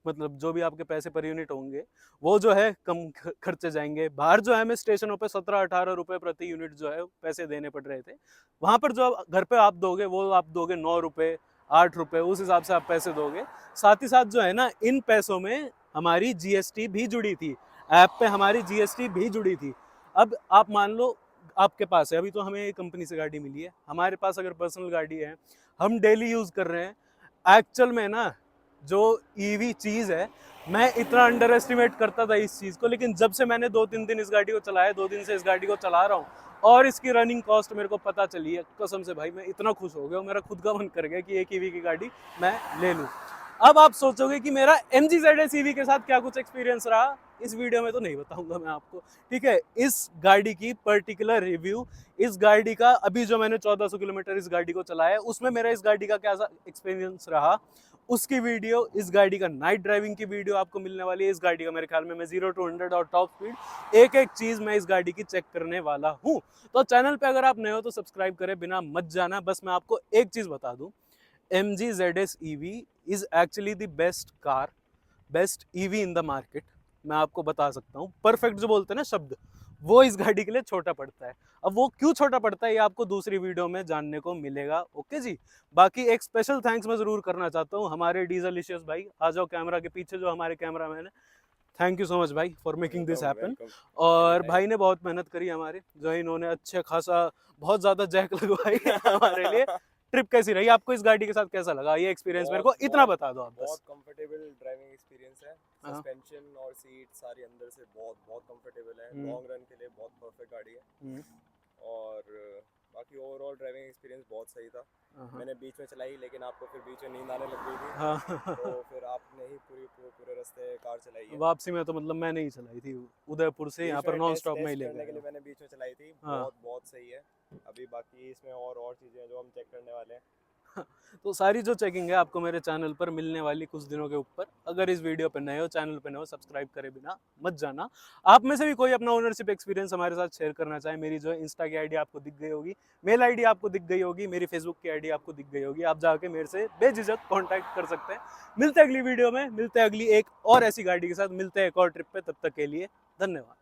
मतलब जो भी आपके पैसे पर यूनिट होंगे वो जो है कम खर्चे जाएंगे। बाहर जो है हमें स्टेशनों पे 17-18 रुपये प्रति यूनिट जो है पैसे देने पड़ रहे थे, वहाँ पर जो घर पे आप दोगे वो आप दोगे 9 रुपये 8 रुपये, उस हिसाब से आप पैसे दोगे। साथ ही साथ जो है ना, इन पैसों में हमारी GST भी जुड़ी थी, ऐप पे हमारी GST भी जुड़ी थी। अब आप मान लो आपके पास है, अभी तो हमें कंपनी से गाड़ी मिली है, हमारे पास अगर पर्सनल गाड़ी है, हम डेली यूज़ कर रहे हैं, एक्चुअल में ना जो EV चीज़ है, मैं इतना अंडर एस्टिमेट करता था इस चीज़ को, लेकिन जब से मैंने 2-3 दिन इस गाड़ी को चलाया, 2 दिन से इस गाड़ी को चला रहा हूँ और इसकी रनिंग कॉस्ट मेरे को पता चली है, कसम से भाई मैं इतना खुश हो गया, मेरा खुद का मन कर गया कि एक EV की गाड़ी मैं ले लूँ। अब आप सोचोगे कि मेरा MG ZS EV के साथ क्या कुछ एक्सपीरियंस रहा, इस वीडियो में तो नहीं बताऊंगा मैं आपको, ठीक है। इस गाड़ी की पर्टिकुलर रिव्यू, इस गाड़ी का अभी जो मैंने 1400 किलोमीटर इस गाड़ी को चलाया है उसमें मेरा इस गाड़ी का क्या एक्सपीरियंस रहा, उसकी वीडियो, इस गाड़ी का नाइट ड्राइविंग की वीडियो आपको मिलने वाली है। इस गाड़ी का मेरे ख्याल में मैं 0 to 100 और टॉप स्पीड एक एक चीज़ मैं इस गाड़ी की चेक करने वाला हूँ। तो चैनल पे अगर आप नए हो तो सब्सक्राइब करे बिना मत जाना। बस मैं आपको एक चीज़ बता दूँ, MG ZS EV is actually the best car, best EV in the market. मैं आपको बता सकता हूँ, परफेक्ट जो बोलते हैं ना शब्द, वो इस गाड़ी के लिए छोटा पड़ता है। अब वो क्यों छोटा पड़ता है ये आपको दूसरी वीडियो में जानने को मिलेगा, ओके जी। बाकी एक स्पेशल थैंक्स मैं ज़रूर करना चाहता हूँ हमारे डीजलिशियस भाई, आ जाओ कैमरा के पीछे, जो हमारे कैमरामैन है। थैंक यू सो मच भाई फॉर मेकिंग दिस हैपन। और भाई ने बहुत मेहनत करी हमारे, जो इन्होंने अच्छे खासा बहुत ज़्यादा जैक लगवाई हमारे लिए। ट्रिप कैसी रही आपको, इस गाड़ी के साथ कैसा लगा ये एक्सपीरियंस, मेरे को इतना बता दो आप बस। बहुत कंफर्टेबल ड्राइविंग एक्सपीरियंस है, सस्पेंशन और सीट सारी अंदर से बहुत बहुत कंफर्टेबल है, लॉन्ग रन के लिए बहुत परफेक्ट गाड़ी है। और बाकी ओवरऑल ड्राइविंग एक्सपीरियंस बहुत सही था। मैंने बीच में चलाई लेकिन आपको फिर बीच में नींद आने लग गई थी, तो फिर आपने ही पूरे रास्ते कार चलाई है। वापसी में तो मतलब मैंने ही चलाई थी, उदयपुर से यहाँ पर नॉन स्टॉप में ही ले करने के लिए मैंने बीच में चलाई थी। बहुत सही है। अभी बाकी इसमें और चीज़ें हैं जो हम चेक करने वाले हैं। तो सारी जो चेकिंग है आपको मेरे चैनल पर मिलने वाली कुछ दिनों के ऊपर। अगर इस वीडियो पे नए हो, चैनल पे नए हो, सब्सक्राइब करे बिना मत जाना। आप में से भी कोई अपना ओनरशिप एक्सपीरियंस हमारे साथ शेयर करना चाहे, मेरी जो है इंस्टा की आईडी आपको दिख गई होगी, मेल आईडी आपको दिख गई होगी, मेरी फेसबुक की आईडी आपको दिख गई होगी, आप जाके मेरे से बेझिझक कॉन्टैक्ट कर सकते हैं। मिलते हैं अगली वीडियो में, मिलते हैं अगली एक और ऐसी गाड़ी के साथ, मिलते हैं एक और ट्रिप पे। तब तक के लिए धन्यवाद।